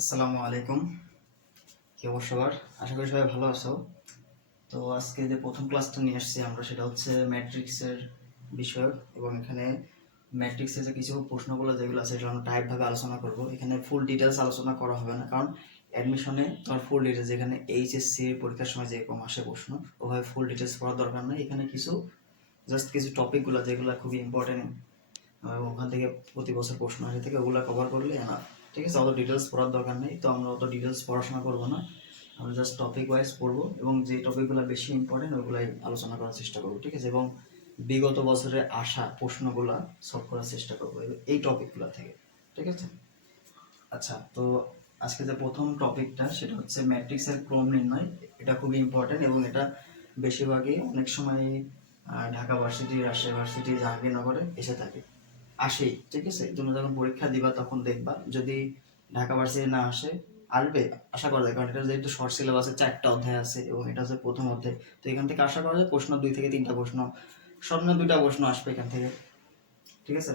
আসসালামু আলাইকুম। কি অবস্থা সবার? আশা করি সবাই ভালো আছো। তো আজকে যে প্রথম ক্লাসটা নিয়ে আসছি আমরা, সেটা হচ্ছে ম্যাট্রিক্সের বিষয়। এবং এখানে ম্যাট্রিক্সের যে কিছু প্রশ্নগুলো যেগুলো আছে সেগুলো আমরা টাইপভাবে আলোচনা করব। এখানে ফুল ডিটেলস আলোচনা করা হবে না, কারণ অ্যাডমিশনে তোমার ফুল ডিটেলস, যেখানে এইচএসসি পরীক্ষার সময় যেরকম আসে প্রশ্ন, ওভাবে ফুল ডিটেলস পড়ার দরকার নেই। এখানে জাস্ট কিছু টপিকগুলো যেগুলো খুবই ইম্পর্টেন্ট, ওখান থেকে প্রতি বছর প্রশ্ন আসে থেকে ওগুলো কভার করলে এনাফ। ঠিক আছে, অত ডিটেলস পড়ার দরকার নেই। তো আমরা অত ডিটেলস পড়াশোনা করবো না, আমরা জাস্ট টপিক ওয়াইজ পড়বো এবং যে টপিকগুলো বেশি ইম্পর্টেন্ট ওগুলাই আলোচনা করার চেষ্টা করবো। ঠিক আছে, এবং বিগত বছরে আসা প্রশ্নগুলো সলভ করার চেষ্টা করবো এই টপিকগুলো থেকে। ঠিক আছে, আচ্ছা। তো আজকে যে প্রথম টপিকটা সেটা হচ্ছে ম্যাট্রিক্সের ক্রম নির্ণয়। এটা খুবই ইম্পর্টেন্ট এবং এটা বেশিরভাগই অনেক সময় ঢাকা ভার্সিটি, রাজশাহী ভার্সিটি, জাহাঙ্গীরনগরে এসে থাকে, আসেই। ঠিক আছে, তুমি যখন পরীক্ষা দিবা তখন দেখবা, যদি ঢাকা ভার্সিটি না আসে, আসবে আশা করা যায়, কারণ এটা যেহেতু শর্ট সিলেবাসে 4টা অধ্যায় আছে এবং এটা হচ্ছে প্রথম অধ্যায়। তো এখান থেকে আশা করা যায় প্রশ্ন 2 থেকে 3টা প্রশ্ন, সর্বনিম্ন 2টা প্রশ্ন আসবে এখান থেকে। ঠিক আছে,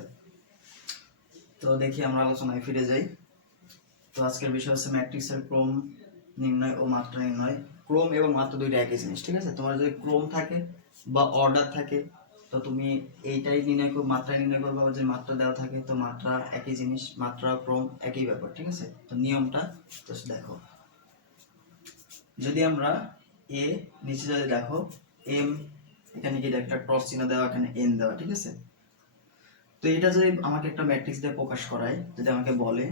তো দেখি আমরা আলোচনায় ফিরে যাই। তো আজকের বিষয় হচ্ছে ম্যাট্রিক্সের ক্রম নির্ণয় ও মাত্রা নির্ণয়। ক্রম এবং মাত্রা দুইটা একই জিনিস। ঠিক আছে, তোমার যদি ক্রম থাকে বা অর্ডার থাকে তো তুমি এইটাই নির্ণয় করো, মাত্রা নির্ণয় করবে। আবার যদি মাত্রা দেওয়া থাকে তো মাত্রা একই জিনিস, মাত্রা ক্রম একই ব্যাপার। ঠিক আছে, তো নিয়মটা জাস্ট দেখো। যদি আমরা এ, নিচে যদি দেখো এম, এখানে কি একটা ক্রস চিহ্ন দেওয়া, এখানে এন দেওয়া। ঠিক আছে, তো এটা যদি আমাকে একটা ম্যাট্রিক্স দিয়ে প্রকাশ করায়, যদি আমাকে বলে,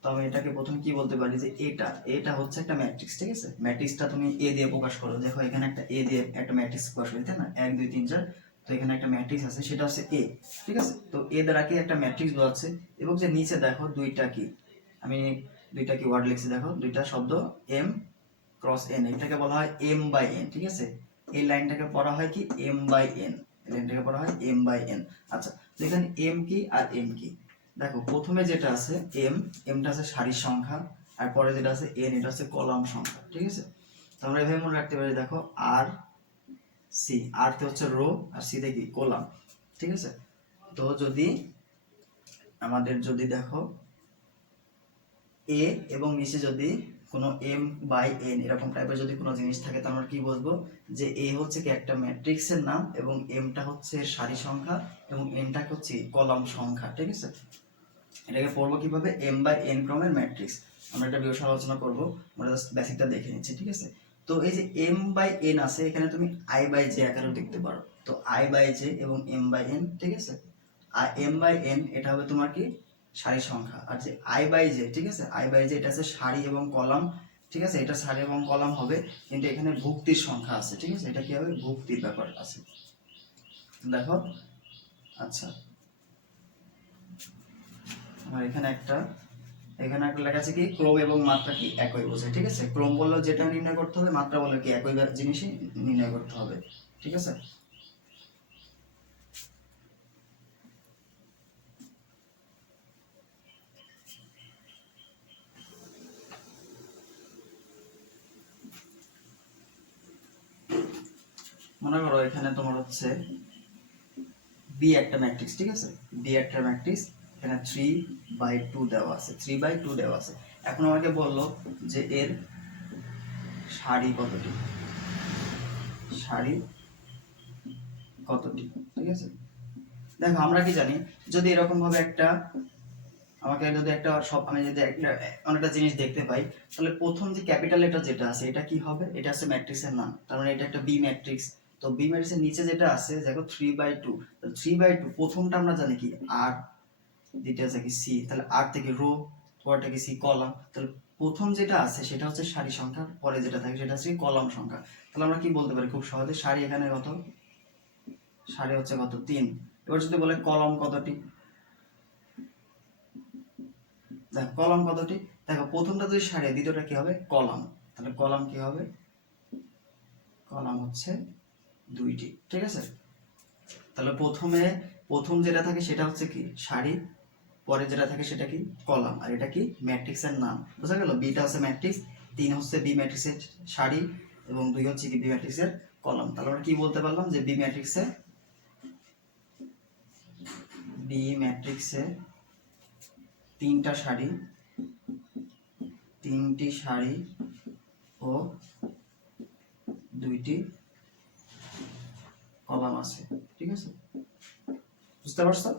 তো আমি এটাকে প্রথমে কি বলতে পারি যে এটা এটা হচ্ছে একটা ম্যাট্রিক্স। ঠিক আছে, ম্যাট্রিক্সটা তুমি এ দিয়ে প্রকাশ করো। দেখো এখানে একটা এ দিয়ে একটা ম্যাট্রিক্স প্রকাশ করি, তাই না? 1 2 3 4। তো এখানে একটা ম্যাট্রিক্স আছে, সেটা হচ্ছে এ। ঠিক আছে, তো এ দ্বারা কি একটা ম্যাট্রিক্স বোঝাচ্ছে। এবং যে নিচে দেখো দুইটা কি, আমি দুইটা কি ওয়ার্ড লিখছি, দেখো দুইটা শব্দ, এম ক্রস এন, এটাকে বলা হয় এম বাই এন। ঠিক আছে, এই লাইনটাকে পড়া হয় কি এম বাই এন, এই লাইনটাকে পড়া হয় এম বাই এন। আচ্ছা, তো এখানে এম কি আর এন কি, দেখো প্রথমে যেটা আছে এম, এমটা আছে সারির সংখ্যা, আর পরে যেটা আছে এন, এটা হচ্ছে কলাম সংখ্যা। ঠিক আছে, তো আমরা এভাবে মনে রাখতে পারি, দেখো আর সি, আর তে হচ্ছে রো আর সি তে কি কলাম। ঠিক আছে, তো যদি আমাদের যদি দেখো এ এবং নিচে যদি কোনো এম বাই এন এরকম টাইপের যদি কোনো জিনিস থাকে, তো আমরা কি বলবো যে এ হচ্ছে কি একটা ম্যাট্রিক্সের নাম, এবং এমটা হচ্ছে সারি সংখ্যা এবং এনটা হচ্ছে কলাম সংখ্যা। ঠিক আছে, এটাকে পড়বো কিভাবে, এম বাই এন ক্রমের ম্যাট্রিক্স। আমরা এটা বিশদ আলোচনা করবো, আমরা জাস্ট বেসিকটা দেখে নিচ্ছি। ঠিক আছে, তো এই যে এম বাই এন আছে, এখানে তুমি আই বাই জে আকারেও দেখতে পারো। তো আই বাই জে এবং এম বাই এন। ঠিক আছে, আর এম বাই এন এটা হবে তোমার কি সারি সংখ্যা, আর যে আই বাই জে, ঠিক আছে, আই বাই জে এটা আছে সারি এবং কলাম। ঠিক আছে, এটা সারি এবং কলাম হবে, কিন্তু এখানে ভুক্তির সংখ্যা আছে। ঠিক আছে, এটা কি হবে, ভুক্তির ব্যাপার আছে। দেখো, আচ্ছা, আর এখানে একটা লেখা আছে কি ক্রম এবং মাত্রা কি একই বোঝায়। ঠিক আছে, ক্রম বললেও যেটা নির্ণয় করতে হবে, মাত্রা বললেও কি একই জিনিসই নির্ণয় করতে হবে। ঠিক আছে, মনে করো এখানে তোমার হচ্ছে বি একটা ম্যাট্রিক্স। ঠিক আছে, বি একটা ম্যাট্রিক্স, এখানে 3/2 দেওয়া আছে, 3/2 দেওয়া আছে। এখন আমাকে বললো যে এর সারি কতটি, সারি কতটি। ঠিক আছে, দেখো আমরা কি জানি, যদি এরকম ভাবে একটা আমাকে যদি একটা সব, আমি যদি একটা অনেকটা জিনিস দেখতে পাই, তাহলে প্রথম যে ক্যাপিটাল লেটার যেটা আছে এটা কি হবে, এটা আছে ম্যাট্রিক্সের নাম, তার মানে এটা একটা বি ম্যাট্রিক্স। তো বি ম্যাট্রিক্সের নিচে যেটা আছে দেখো 3/2, তাহলে 3/2 প্রথমটা আমরা জানি কি আর, দ্বিতীয় আছে কি সি, তাহলে আর থেকে রো, পরেরটা কি সি কলাম। তাহলে প্রথম যেটা আছে সেটা হচ্ছে সারি সংখ্যা, পরে যেটা থাকে সেটা হচ্ছে কলাম সংখ্যা। তাহলে আমরা কি বলতে পারি খুব সহজে, সারি এখানে কত, সারি হচ্ছে কত 3। এবার যদি বলে কলম কতটি, দেখো কলাম কতটি, দেখো প্রথমটা যদি সারি, দ্বিতীয়টা কি হবে কলাম, তাহলে কলাম কি হবে, কলাম হচ্ছে 2টি। ঠিক আছে, তাহলে প্রথম যেটা থাকে সেটা হচ্ছে কি সারি, পরে যেটা থাকে সেটা কি কলাম, আর এটা কি ম্যাট্রিক্সের নাম। বুঝা গেল, বিটা হচ্ছে ম্যাট্রিক্স, 3 হচ্ছে বি ম্যাট্রিক্সের সারি এবং 2 হচ্ছে কি বি ম্যাট্রিক্সের কলাম। তাহলে আমরা কি বলতে পারলাম যে বি ম্যাট্রিক্সে 3টা সারি তিনটি সারি ও দুইটি কলাম আছে, ঠিক আছে? বুঝতে পারছো?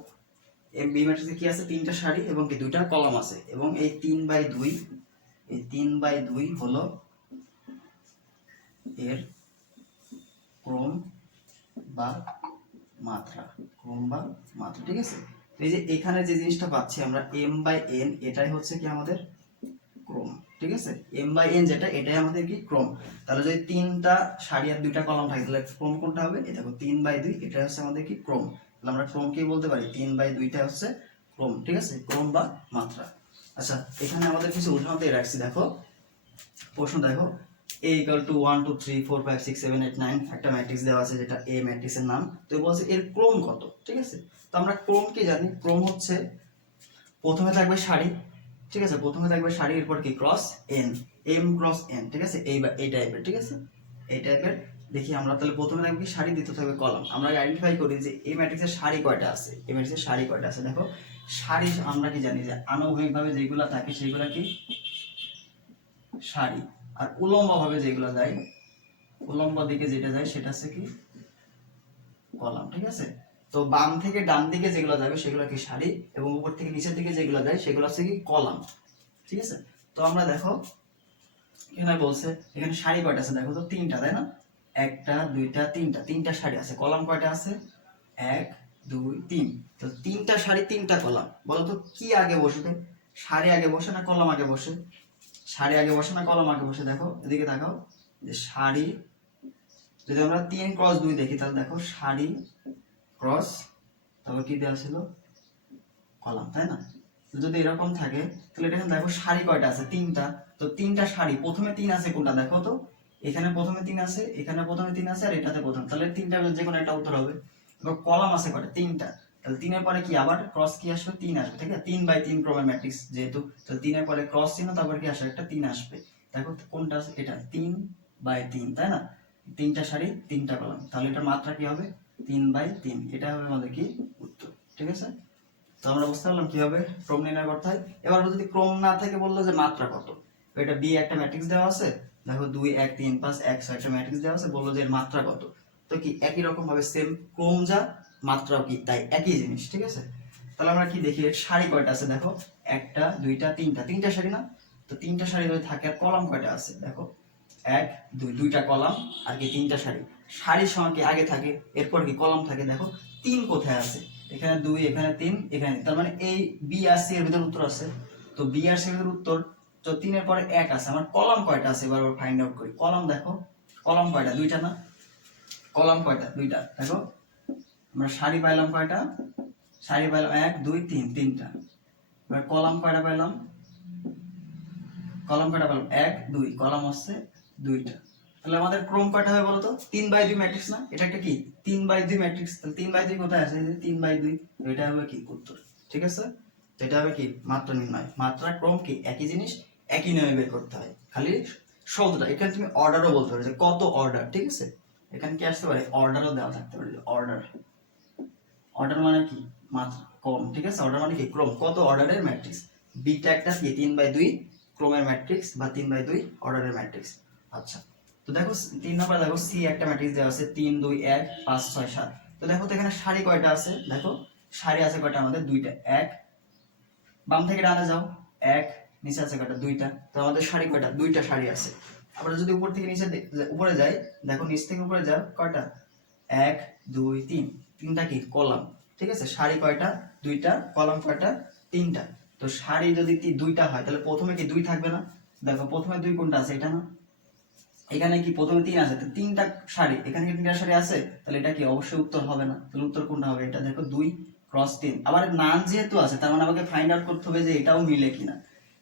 এই বি ম্যাট্রিক্সে কি আছে? তিনটা সারি এবং কি দুইটা কলাম আছে, এবং এই 3/2, এই 3/2 হলো এর ক্রম বা মাত্রা, ক্রম বা মাত্রা, ঠিক আছে? এই যে এখানে যে জিনিসটা পাচ্ছি আমরা m/n, এটাই হচ্ছে কি আমাদের ক্রম, ঠিক আছে? m/n যেটা, এটাই আমাদের কি ক্রম। তাহলে যদি তিনটা সারি আর দুইটা কলাম থাকে তাহলে ক্রম কোনটা হবে? এই দেখো 3/2, এটা হচ্ছে আমাদের কি ক্রম। তাহলে আমরা ক্রম কি বলতে পারি? 3/2টা হচ্ছে ক্রম, ঠিক আছে? ক্রম বা মাত্রা। আচ্ছা, এখানে আমাদের কিছু উদাহরণ দিয়ে রাখছি, দেখো প্রশ্ন দেখো, a equal to 1 2 3 4 5 6 7 8 9 একটা ম্যাট্রিক্স দেওয়া আছে যেটা a ম্যাট্রিক্সের নাম। তো বলছে এর ক্রম কত, ঠিক আছে? তো আমরা ক্রম কি জানি? ক্রম হচ্ছে প্রথমে থাকবে সারি, ঠিক আছে? প্রথমে থাকবে সারি, এরপর কি cross n, m cross n, ঠিক আছে? এই টাইপের, ঠিক আছে? এই টাইপের দেখি আমরা। তাহলে প্রথমে থাকবে কি সারি, দ্বিতীয় থাকবে কলাম। আমরা আইডেন্টিফাই করি যে এই ম্যাট্রিক্সের সারি কয়টা আছে, এই ম্যাট্রিক্সের সারি কয়টা আছে। দেখো সারি আমরা কি জানি যে আনুভূমিকভাবে যেগুলো থাকে সেগুলো কি সারি, আর উলম্বভাবে যেগুলো যায়, উলম্ব দিকে যেটা যায় সেটা হচ্ছে কি কলাম, ঠিক আছে? তো বাম থেকে ডান দিকে যেগুলো যাবে সেগুলো কি সারি, এবং উপর থেকে নিচের দিকে যেগুলো যায় সেগুলো হচ্ছে কি কলাম, ঠিক আছে? তো আমরা দেখো এখানে বলছে এখানে সারি কয়টা আছে, দেখো তো তিনটা, তাই না? একটা দুইটা তিনটা, তিনটা সারি আছে। কলাম কয়টা আছে? 1 2 3। তো তিনটা সারি তিনটা কলাম, বলো তো কি আগে বসবে? সারি আগে বসে না কলাম আগে বসে? সারি আগে বসে না কলাম আগে বসে? দেখো এদিকে তাকাও, যে সারি, যদি আমরা 3 ক্রস 2 দেখি তাহলে দেখো সারি ক্রস, তারপর কি দেওয়া ছিল? কলাম, তাই না? যদি এরকম থাকে তাহলে এটা দেখো সারি কয়টা আছে? তিনটা। তো তিনটা সারি, প্রথমে 3 আছে কোনটা দেখো তো? এখানে প্রথমে 3 আছে, এখানে প্রথমে 3 আছে, আর এটাতে প্রথম, তাহলে তিনটা যে কোনো একটা উত্তর হবে। এবার কলাম আছে কয়টা? তিনটা। তাহলে 3 এর পরে কি আবার ক্রস কি আসবে? 3 আসবে, ঠিক আছে? 3/3 ক্রমের ম্যাট্রিক্স যেহেতু, তাহলে 3 এর পরে ক্রস চিহ্ন, তারপর কি আসবে? একটা 3 আসবে। দেখো কোনটা আছে? এটা 3/3, তাই না? তিনটা সারি তিনটা কলাম, তাহলে এটার মাত্রা কি হবে? 3/3, এটা হবে আমাদের কি উত্তর, ঠিক আছে? তো আমরা বুঝতে পারলাম কিভাবে ক্রম নির্ণয় করতে হয়। এবার যদি ক্রম না থাকে, বললো যে মাত্রা কত, এটা বি একটা ম্যাট্রিক্স দেওয়া আছে, দেখো 2 1 3 5 1 6 একটা ম্যাট্রিক্স দেওয়া আছে, বললো যে এর মাত্রা কত। তো কি একই রকম ভাবে সেম ক্রম যা মাত্রাও কি তাই, একই জিনিস, ঠিক আছে? তাহলে আমরা কি দেখি এর সারি কয়টা আছে, দেখো একটা দুইটা তিনটা, তিনটা সারি না? তো তিনটা সারি যদি থাকে, আর কলাম কয়টা আছে? দেখো 1 2, দুইটা কলাম আর কি তিনটা সারি। সারির সময় কি আগে থাকে, এরপর কি কলাম থাকে। দেখো 3 কোথায় আছে? এখানে 2, এখানে 3, এখানে, তার মানে এই বি আর সি এর ভিতর উত্তর আছে। তো বি আর সি এর ভিতর উত্তর, তো 3 এর পরে 1 আছে। আমার কলাম কয়টা আছে এবার ফাইন্ড আউট করি। কলাম দেখো, কলাম কয়টা? দুইটা না? কলাম কয়টা? দুইটা। দেখো আমরা সারি পাইলাম কয়টা? সারি পাইলাম 1 2 3, তিনটা। এবার কলাম কয়টা পাইলাম? কলাম কয়টা পেলাম? 1 2, কলাম হচ্ছে দুইটা। তাহলে আমাদের ক্রম কয়টা হবে বলতো? 3/2 ম্যাট্রিক্স না? এটা একটা কি 3/2 ম্যাট্রিক্স। তাহলে 3/2 কোথায় আছে? এই যে 3/2, এটা হবে কি উত্তর, ঠিক আছে? তো এটা হবে কি মাত্রা নির্ণয়। মাত্রা ক্রম কি একই জিনিস, একই নিয়মে বের করতে হয়, খালি শব্দটা। এখানে তুমি অর্ডারও বলতে পারো যে কত অর্ডার, ঠিক আছে? এখানে কি আসতে পারে? অর্ডারও দেওয়া থাকতে পারে, অর্ডার। অর্ডার মানে কি মাত্রা, ক্রম, ঠিক আছে? অর্ডার মানে কি ক্রম, কত অর্ডারের ম্যাট্রিক্স। বিটা একটা কি 3/2 ক্রমের ম্যাট্রিক্স বা 3/2 অর্ডারের ম্যাট্রিক্স। আচ্ছা, তো দেখো 3 নাম্বার, দেখো সি একটা ম্যাট্রিক্স দেওয়া আছে 3 2 1 5 6 7। তো দেখো তো এখানে সারি কয়টা আছে? দেখো সারি আছে কয়টা আমাদের? দুইটা। 1, বাম থেকে ডানে যাও, 1, নিচে আছে কয়টা? দুইটা। তো আমাদের সারি কয়টা? দুইটা সারি আছে। আমরা যদি উপর থেকে নিচে উপরে যাই, দেখো নিচ থেকে উপরে যাও, কয়টা? 1 2 3, তিনটা কি কলাম, ঠিক আছে? সারি কয়টা? দুইটা। কলাম কয়টা? তিনটা। তো সারি যদি দুইটা হয় তাহলে প্রথমে কি 2 থাকবে না? দেখো প্রথমে 2 কোনটা আছে? এটা না? এখানে কি প্রথমে 3 আছে, তো তিনটা সারি, এখানে কি তিনটা সারি আছে? তাহলে এটা কি অবশ্যই উত্তর হবে না। তাহলে উত্তর কোনটা হবে? এটা দেখো 2 ক্রস 3। আবার নান যেহেতু আছে, তার মানে আমাকে ফাইন্ড আউট করতে হবে যে এটাও মিলে কিনা।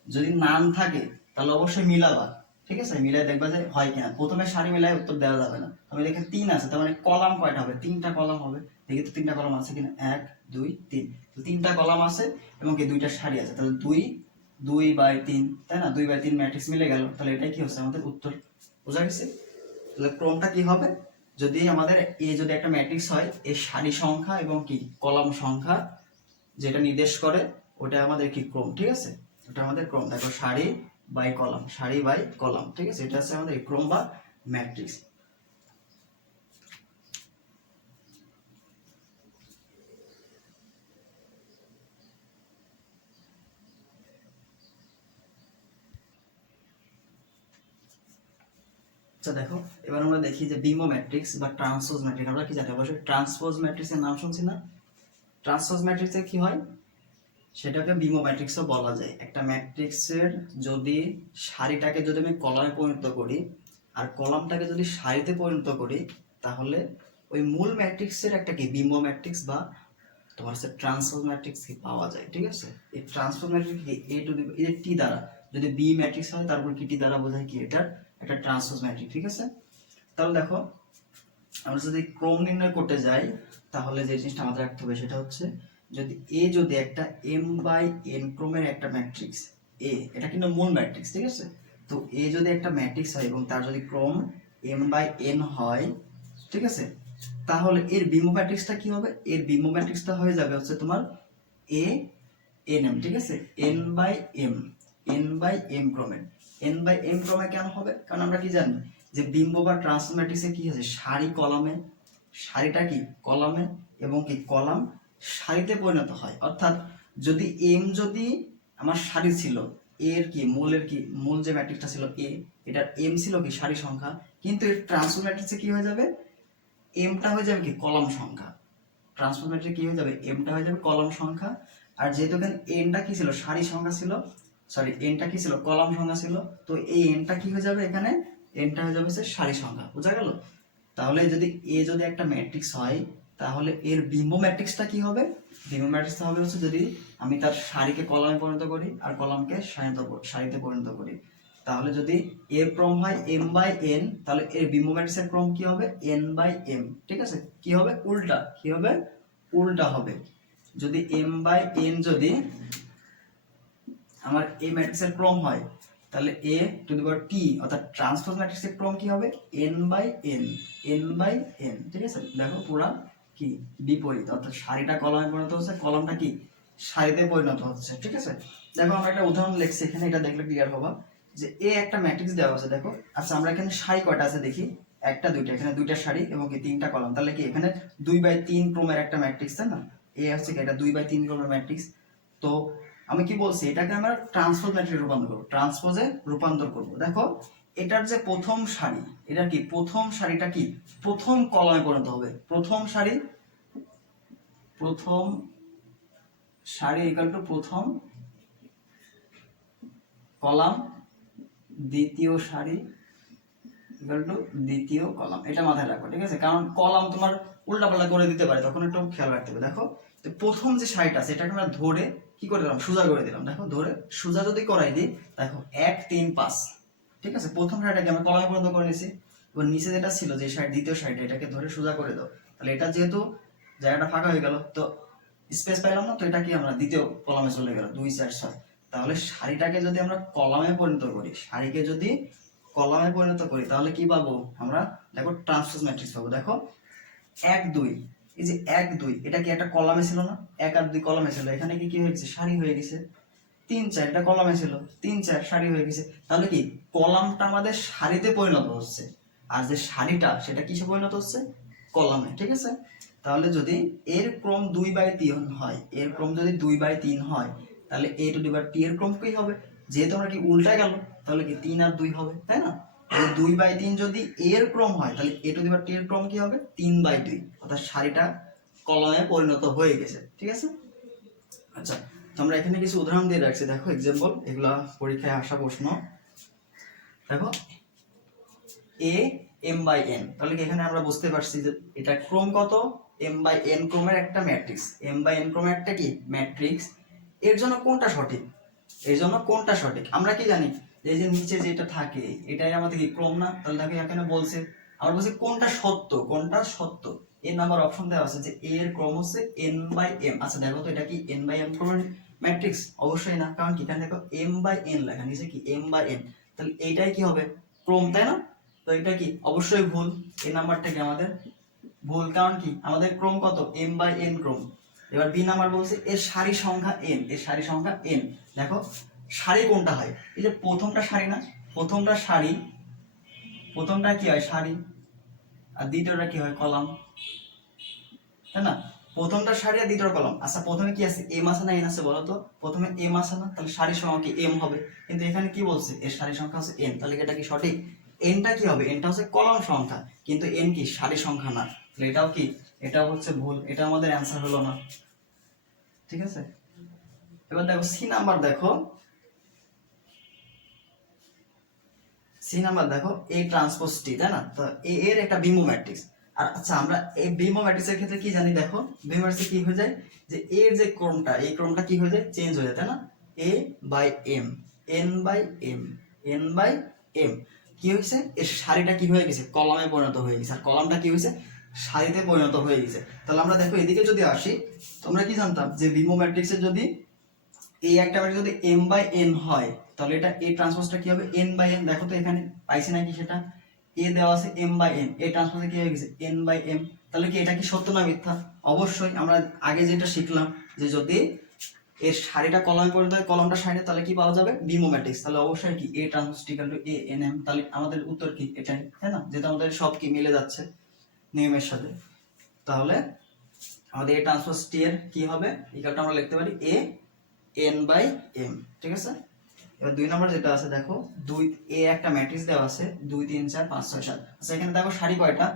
যদি নান থাকে তাহলে অবশ্যই মিলাবা, ঠিক আছে? মিলাই দেখবা যে হয় কিনা। প্রথমে সারি মিলাই উত্তর দেওয়া যাবে না। তবে দেখে 3 আছে, তার মানে কলাম কয়টা হবে? তিনটা কলাম হবে। দেখি তো তিনটা কলাম আছে কিনা। 1 2 3, তো তিনটা কলাম আছে এবং কি দুইটা সারি আছে। তাহলে 2/3, তাই না? 2/3 ম্যাট্রিক্স মিলে গেল। তাহলে এটাই কি হচ্ছে আমাদের উত্তর। বুঝা গেছে? তাহলে ক্রমটা কি হবে? যদি আমাদের এ যদি একটা ম্যাট্রিক্স হয়, এর সারি সংখ্যা এবং কি কলাম সংখ্যা যেটা নির্দেশ করে, ওটা আমাদের কি ক্রম, ঠিক আছে? ওটা আমাদের ক্রম। দেখো সারি বাই কলাম, সারি বাই কলাম, ঠিক আছে, এটা হচ্ছে আমাদের ক্রম বা ম্যাট্রিক্স। আচ্ছা দেখো, এবার আমরা দেখি যে বিমো ম্যাট্রিক্স বা ট্রান্সপোজ ম্যাট্রিক্স, আমরা কি জানি অবশ্যই ট্রান্সপোজ ম্যাট্রিক্সের নাম শুনছি না? ট্রান্সপোজ ম্যাট্রিক্সে কি হয়, সেটাকে বিমো ম্যাট্রিক্সও বলা যায়। একটা ম্যাট্রিক্সের যদি সারিটাকে যদি আমি কলামে পরিণত করি আর কলামটাকে যদি সারিতে পরিণত করি, তাহলে ওই মূল ম্যাট্রিক্সের একটা কি বিমো ম্যাট্রিক্স বা তোমার হচ্ছে ট্রান্সপোজ ম্যাট্রিক্স কি পাওয়া যায়, ঠিক আছে। এই ট্রান্সপোজ ম্যাট্রিক্স কি এ টু দি টি দ্বারা, যদি বি ম্যাট্রিক্স হয় তারপর কি টি দ্বারা বোঝায় কি এটা একটা ট্রান্সপোজ ম্যাট্রিক্স, ঠিক আছে। তাহলে দেখো, আমরা যদি ক্রম নির্ণয় করতে যাই তাহলে যে জিনিসটা আমাদের রাখতে হবে সেটা হচ্ছে, যদি একটা m বাই n ক্রমের একটা ম্যাট্রিক্স এ, এটা কিন্তু মূল ম্যাট্রিক্স, ঠিক আছে। তো এ যদি একটা ম্যাট্রিক্স হয় এবং তার যদি ক্রম m বাই n হয়, ঠিক আছে, তাহলে এর বিমো ম্যাট্রিক্সটা কি হবে, এর বিমো ম্যাট্রিক্সটা হয়ে যাবে হচ্ছে তোমার a nm, ঠিক আছে, n বাই m ক্রমের। n বাই m ক্রমে কেন হবে, কারণ আমরা কি জানি যে বিম্ব বা ট্রান্সপোজ ম্যাট্রিক্সে কি আছে, সারি কলামে, সারিটা কি কলামে এবং কি কলাম সারিতে পরিণত হয়। অর্থাৎ যদি যদি আমার সারি ছিল, এর কি মূল যে ম্যাট্রিক্সটা ছিল এ, এটার m ছিল কি সারি সংখ্যা, কিন্তু এর ট্রান্সপোজ ম্যাট্রিক্সে কি হয়ে যাবে, mটা হয়ে যাবে কি কলাম সংখ্যা। ট্রান্সপোজ ম্যাট্রিক্সে কি হয়ে যাবে, mটা হয়ে যাবে কলাম সংখ্যা। আর যেহেতু এখানে nটা কি ছিল সারি সংখ্যা ছিল, সরি nটা কি ছিল কলাম সংখ্যা ছিল, তো এই nটা কি হয়ে যাবে, এখানে nটা হয়ে যাবে সারি সংখ্যা। বোঝা গেল? তাহলে যদি একটা ম্যাট্রিক্স হয়, তাহলে এর বিম্ব ম্যাট্রিক্সটা কি হবে, বিম্ব ম্যাট্রিক্সটা হবে হচ্ছে যদি আমি তার সারিকে কলামে পরিণত করি আর কলামকে সারিতে পরিণত করি, তাহলে যদি এর ক্রম হয় m বাই n, তাহলে এর বিম্ব ম্যাট্রিক্সের ক্রম কি হবে, n বাই m, ঠিক আছে। কি হবে উল্টা, কি হবে উল্টা হবে। যদি m বাই n যদি আমার এই ম্যাট্রিক্সের ক্রম হয়, তাহলে a to the power t অর্থাৎ ট্রান্সপোজ ম্যাট্রিক্সের ক্রম কি হবে, n বাই n, ঠিক আছে। দেখো পুরা কি বিপরীত, অর্থাৎ সারিটা কলামে পরিণত হচ্ছে, কলামটা কি সারিতে পরিণত হচ্ছে, ঠিক আছে। দেখো আমরা একটা উদাহরণ লিখছি এখানে, এটা দেখলে ক্লিয়ার হবা যে এ একটা ম্যাট্রিক্স দেওয়া আছে। দেখো, আচ্ছা আমরা এখানে সারি কয়টা আছে দেখি, একটা দুইটা, এখানে দুইটা সারি এবং কি তিনটা কলাম, তাহলে কি এখানে 2/3 ক্রমের একটা ম্যাট্রিক্স, তাই না। এ হচ্ছে কি এটা 2/3 ক্রমের ম্যাট্রিক্স। তো আমি কি বলছি, এটাকে আমরা ট্রান্সপোজ ম্যাট্রিক্সে রূপান্তর করব, ট্রান্সপোজে রূপান্তর করব। দেখো, এটার যে প্রথম সারি, এটা কি প্রথম সারিটা কি প্রথম কলামে পরিণত হবে, প্রথম সারি ইকুয়াল টু প্রথম কলাম, দ্বিতীয় সারি ইকুয়াল টু দ্বিতীয় কলাম। এটা মাথায় রাখো, ঠিক আছে, কারণ কলাম তোমার উল্টাপাল্টা করে দিতে পারে, তখন একটু খেয়াল রাখতে হবে। দেখো, তো প্রথম যে সারিটা আছে এটাকে আমরা ধরে কি করে দিলাম, সোজা করে দিলাম। দেখো, ধরে সোজা যদি করাই দিই, দেখো 1 3 5, ঠিক আছে, প্রথম সারিটাকে আমরা কলামে পরিণত করে নিয়েছি। এবার নিচে যেটা ছিল যে সারি, দ্বিতীয় সারিটা, এটাকে ধরে সোজা করে দাও। তাহলে এটা যেহেতু জায়গাটা ফাঁকা হয়ে গেল, তো স্পেস পাইলাম না, তো এটা কি আমরা দ্বিতীয় কলামে চলে গেল 2 4 6। তাহলে সারিটাকে যদি আমরা কলামে পরিণত করি, সারিকে যদি কলামে পরিণত করি, তাহলে কি পাবো আমরা, দেখো ট্রান্সপোজ ম্যাট্রিক্স পাবো। দেখো 1 2, এই যে 1 2 এটা কি একটা কলামে ছিল না, 1 আর 2 কলামে ছিল, এখানে কি হয়ে গেছে, সারি হয়ে গেছে। 3 4 এটা কলামে ছিল, 3 4 সারি হয়ে গেছে। তাহলে কি কলামটা আমাদের সারিতে পরিণত হচ্ছে, আর যে সারিটা সেটা কিসে পরিণত হচ্ছে, কলামে, ঠিক আছে। তাহলে যদি এর ক্রম 2/3 হয়, এর ক্রম যদি 2/3 হয়, তাহলে a to the power t এর ক্রম কি হবে, যেহেতু আমরা কি উল্টায় গেল, তাহলে কি 3 আর 2 হবে, তাই না। 2/3 যদি এর ক্রম হয়, তাহলে a to the power t এর ক্রম কি হবে, 3/2, অর্থাৎ সারিটা কলামে পরিণত হয়ে গেছে, ঠিক আছে। আচ্ছা, তো আমরা এখানে কিছু উদাহরণ দিয়ে রাখছি, দেখো এক্সাম্পল, এগুলা পরীক্ষায় আসা প্রশ্ন। দেখো a m বাই n, তাহলে কি এখানে আমরা বুঝতে পারছি যে এটা ক্রম কত, m বাই n ক্রমের একটা ম্যাট্রিক্স, m বাই n ক্রমের একটা কি ম্যাট্রিক্স। এর জন্য কোনটা সঠিক, আমরা কি জানি, এই যে নিচে যেটা থাকে এটাই আমাদের কি ক্রম না। তাহলে দেখো এখানে বলছে, আমরা বলছি কোনটা সত্য, এর নাম্বার অপশন দেওয়া আছে যে a এর ক্রম হচ্ছে n বাই m। আচ্ছা দেখো তো এটা কি n বাই m ক্রমের ম্যাট্রিক্স, অবশ্যই না, কারণ কি এখানে দেখো m বাই n লেখা, নিচে কি m বাই n, তাহলে এইটাই কি হবে ক্রম, তাই না। তো এটা কি অবশ্যই ভুল, এই নাম্বারটা কি আমাদের ভুল, কারণ কি আমাদের ক্রম কত, m বাই n ক্রম। এবার বি নাম্বার বলছে এর সারি সংখ্যা n, দেখো সারি কোনটা হয়, এই যে প্রথমটা সারি না, প্রথমটা সারি, প্রথমটা কি হয় সারি, আর দ্বিতীয়টা কি হয় কলাম, তাই না? প্রথমটা সারি আর দ্বিতীয় কলাম। আচ্ছা প্রথমে কি আছে, এম আছে না এন আছে বলো তো? প্রথমে এম আছে না, তাহলে সারির সংখ্যা কি এম হবে, কিন্তু এখানে কি বলছে এর সারির সংখ্যা হচ্ছে এন, তাহলে এটা কি সঠিক? এনটা কি হবে, এনটা হচ্ছে কলাম সংখ্যা, কিন্তু এন কি সারি সংখ্যা না, তাহলে এটাও কি, এটাও হচ্ছে ভুল, এটা আমাদের অ্যান্সার হলো না। ঠিক আছে, এবার দেখো সি নাম্বার, দেখো সি নাম্বার দেখো এ ট্রান্সপোজ টি, তাই না? তো এ এর একটা বিম্ব ম্যাট্রিক্স। আর আচ্ছা আমরা এই বিম্ব ম্যাট্রিক্সের ক্ষেত্রে কি জানি, দেখো বিম্ব ম্যাট্রিক্সে কি হয়ে যায়, যে এর যে ক্রমটা, এই ক্রমটা কি হয়ে যায়, চেঞ্জ হয়ে যায়, তাই না? A by M, N by M, N by M, কি হয়েছে এর সারিটা কি হয়ে গেছে, কলামে পরিণত হয়ে গেছে, আর কলামটা কি হয়েছে, সারিতে পরিণত হয়ে গেছে। তাহলে আমরা দেখো এদিকে যদি আসি, তোমরা কি জানতাম যে বিম্ব ম্যাট্রিক্সের যদি এই একটা ম্যাট্রিক্স যদি m বাই n হয়, তাহলে এটা a ট্রান্সপোজটা কি হবে, n বাই n। দেখো তো এখানে পাইছি নাকি সেটা, a দেওয়া আছে m বাই n, a ট্রান্সপোজে কি হয়ে গেছে n বাই m। তাহলে কি এটা কি সত্য না মিথ্যা? অবশ্যই। আমরা আগে যেটা শিখলাম যে যদি এর সারিটা কলামে পরিণত হয়, কলামটা সারিতে, তাহলে কি পাওয়া যাবে, বিম্ব ম্যাট্রিক্স। তাহলে অবশ্যই কি a transpose equal to a n m, তাহলে আমাদের উত্তর কি এটাই, তাই না? যেটা আমাদের সব কি মিলে যাচ্ছে নিয়মের সাথে। তাহলে আমাদের a ট্রান্সপোজ t এর কি হবে, ইকুয়ালটা আমরা লিখতে পারি a n বাই m। ঠিক আছে, এবার 2 নম্বর যেটা আছে দেখো, দুই এ একটা ম্যাট্রিক্স দেওয়া আছে 2 3 4 5 6 7। আচ্ছা এখানে দেখো সারি কয়টা,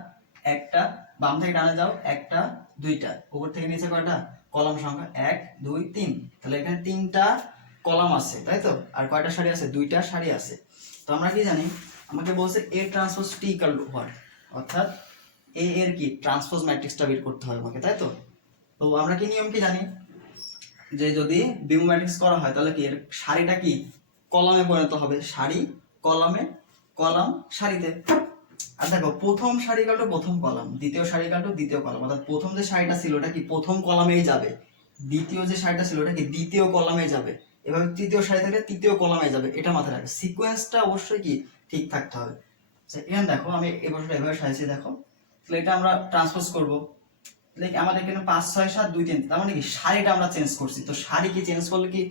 একটা, বাম থেকে ডানে যাও, একটা দুইটা, উপর থেকে নিচে কয়টা, কলাম সংখ্যা 1 2 3, তাহলে এখানে তিনটা কলাম আছে, তাই তো? আর কয়টা সারি আছে, দুইটা সারি আছে। তো আমরা কি জানি, আমাকে বলছে এ transpose T equal to what, অর্থাৎ এ এর কি ট্রান্সপোজ ম্যাট্রিক্সটা বের করতে হবে আমাকে, তাই তো? তো আমরা কি নিয়ম কি জানি, যে যদি বিম ম্যাট্রিক্স করা হয় তাহলে কি এর সারিটা কি কলামে পরিণত হবে, সারি কলামে, কলাম সারিতে। আর দেখো প্রথম সারি কাটো প্রথম কলাম, দ্বিতীয় সারি কাটো দ্বিতীয় কলাম, অর্থাৎ প্রথম যে সারিটা ছিল ওটা কি প্রথম কলামেই যাবে, দ্বিতীয় যে সারিটা ছিল ওটা কি দ্বিতীয় কলামে যাবে, এভাবে তৃতীয় সারি থেকে তৃতীয় কলামে যাবে, এটা মাথায় রাখবে। সিকোয়েন্সটা অবশ্যই কি ঠিক থাকতে হবে। এখানে দেখো আমি এই বছরটা এভাবে সাজিয়েছি, দেখো তাহলে এটা আমরা ট্রান্সপোজ করব, আমাদের এখানে 5 6 7 2 3, তার মানে কি সারিটা আমরা চেঞ্জ করছি। তো সারি কি চেঞ্জ করলে কি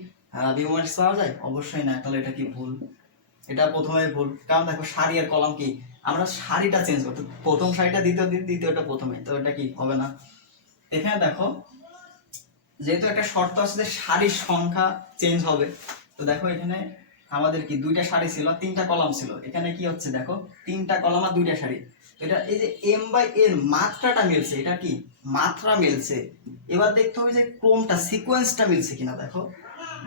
বিম ম্যাট্রিক্স পাওয়া যায়? অবশ্যই না, তাহলে এটা কি ভুল, এটা প্রথমে ভুল। কারণ দেখো সারি আর কলাম কি, আমরা সারিটা চেঞ্জ করতে, প্রথম সারিটা দ্বিতীয় দিন, দ্বিতীয়টা প্রথমে, তো এটা কি হবে না। এখানে দেখো যেহেতু একটা শর্ত আছে যে সারির সংখ্যা চেঞ্জ হবে, তো দেখো এখানে আমাদের কি দুইটা সারি ছিল, তিনটা কলাম ছিল, এখানে কি হচ্ছে দেখো তিনটা কলাম আর দুইটা সারি, এটা এই যে m বাই n মাত্রাটা মিলছে, এটা কি মাত্রা মিলছে। এবার দেখতে হবে যে ক্রমটা সিকোয়েন্সটা মিলছে কিনা। দেখো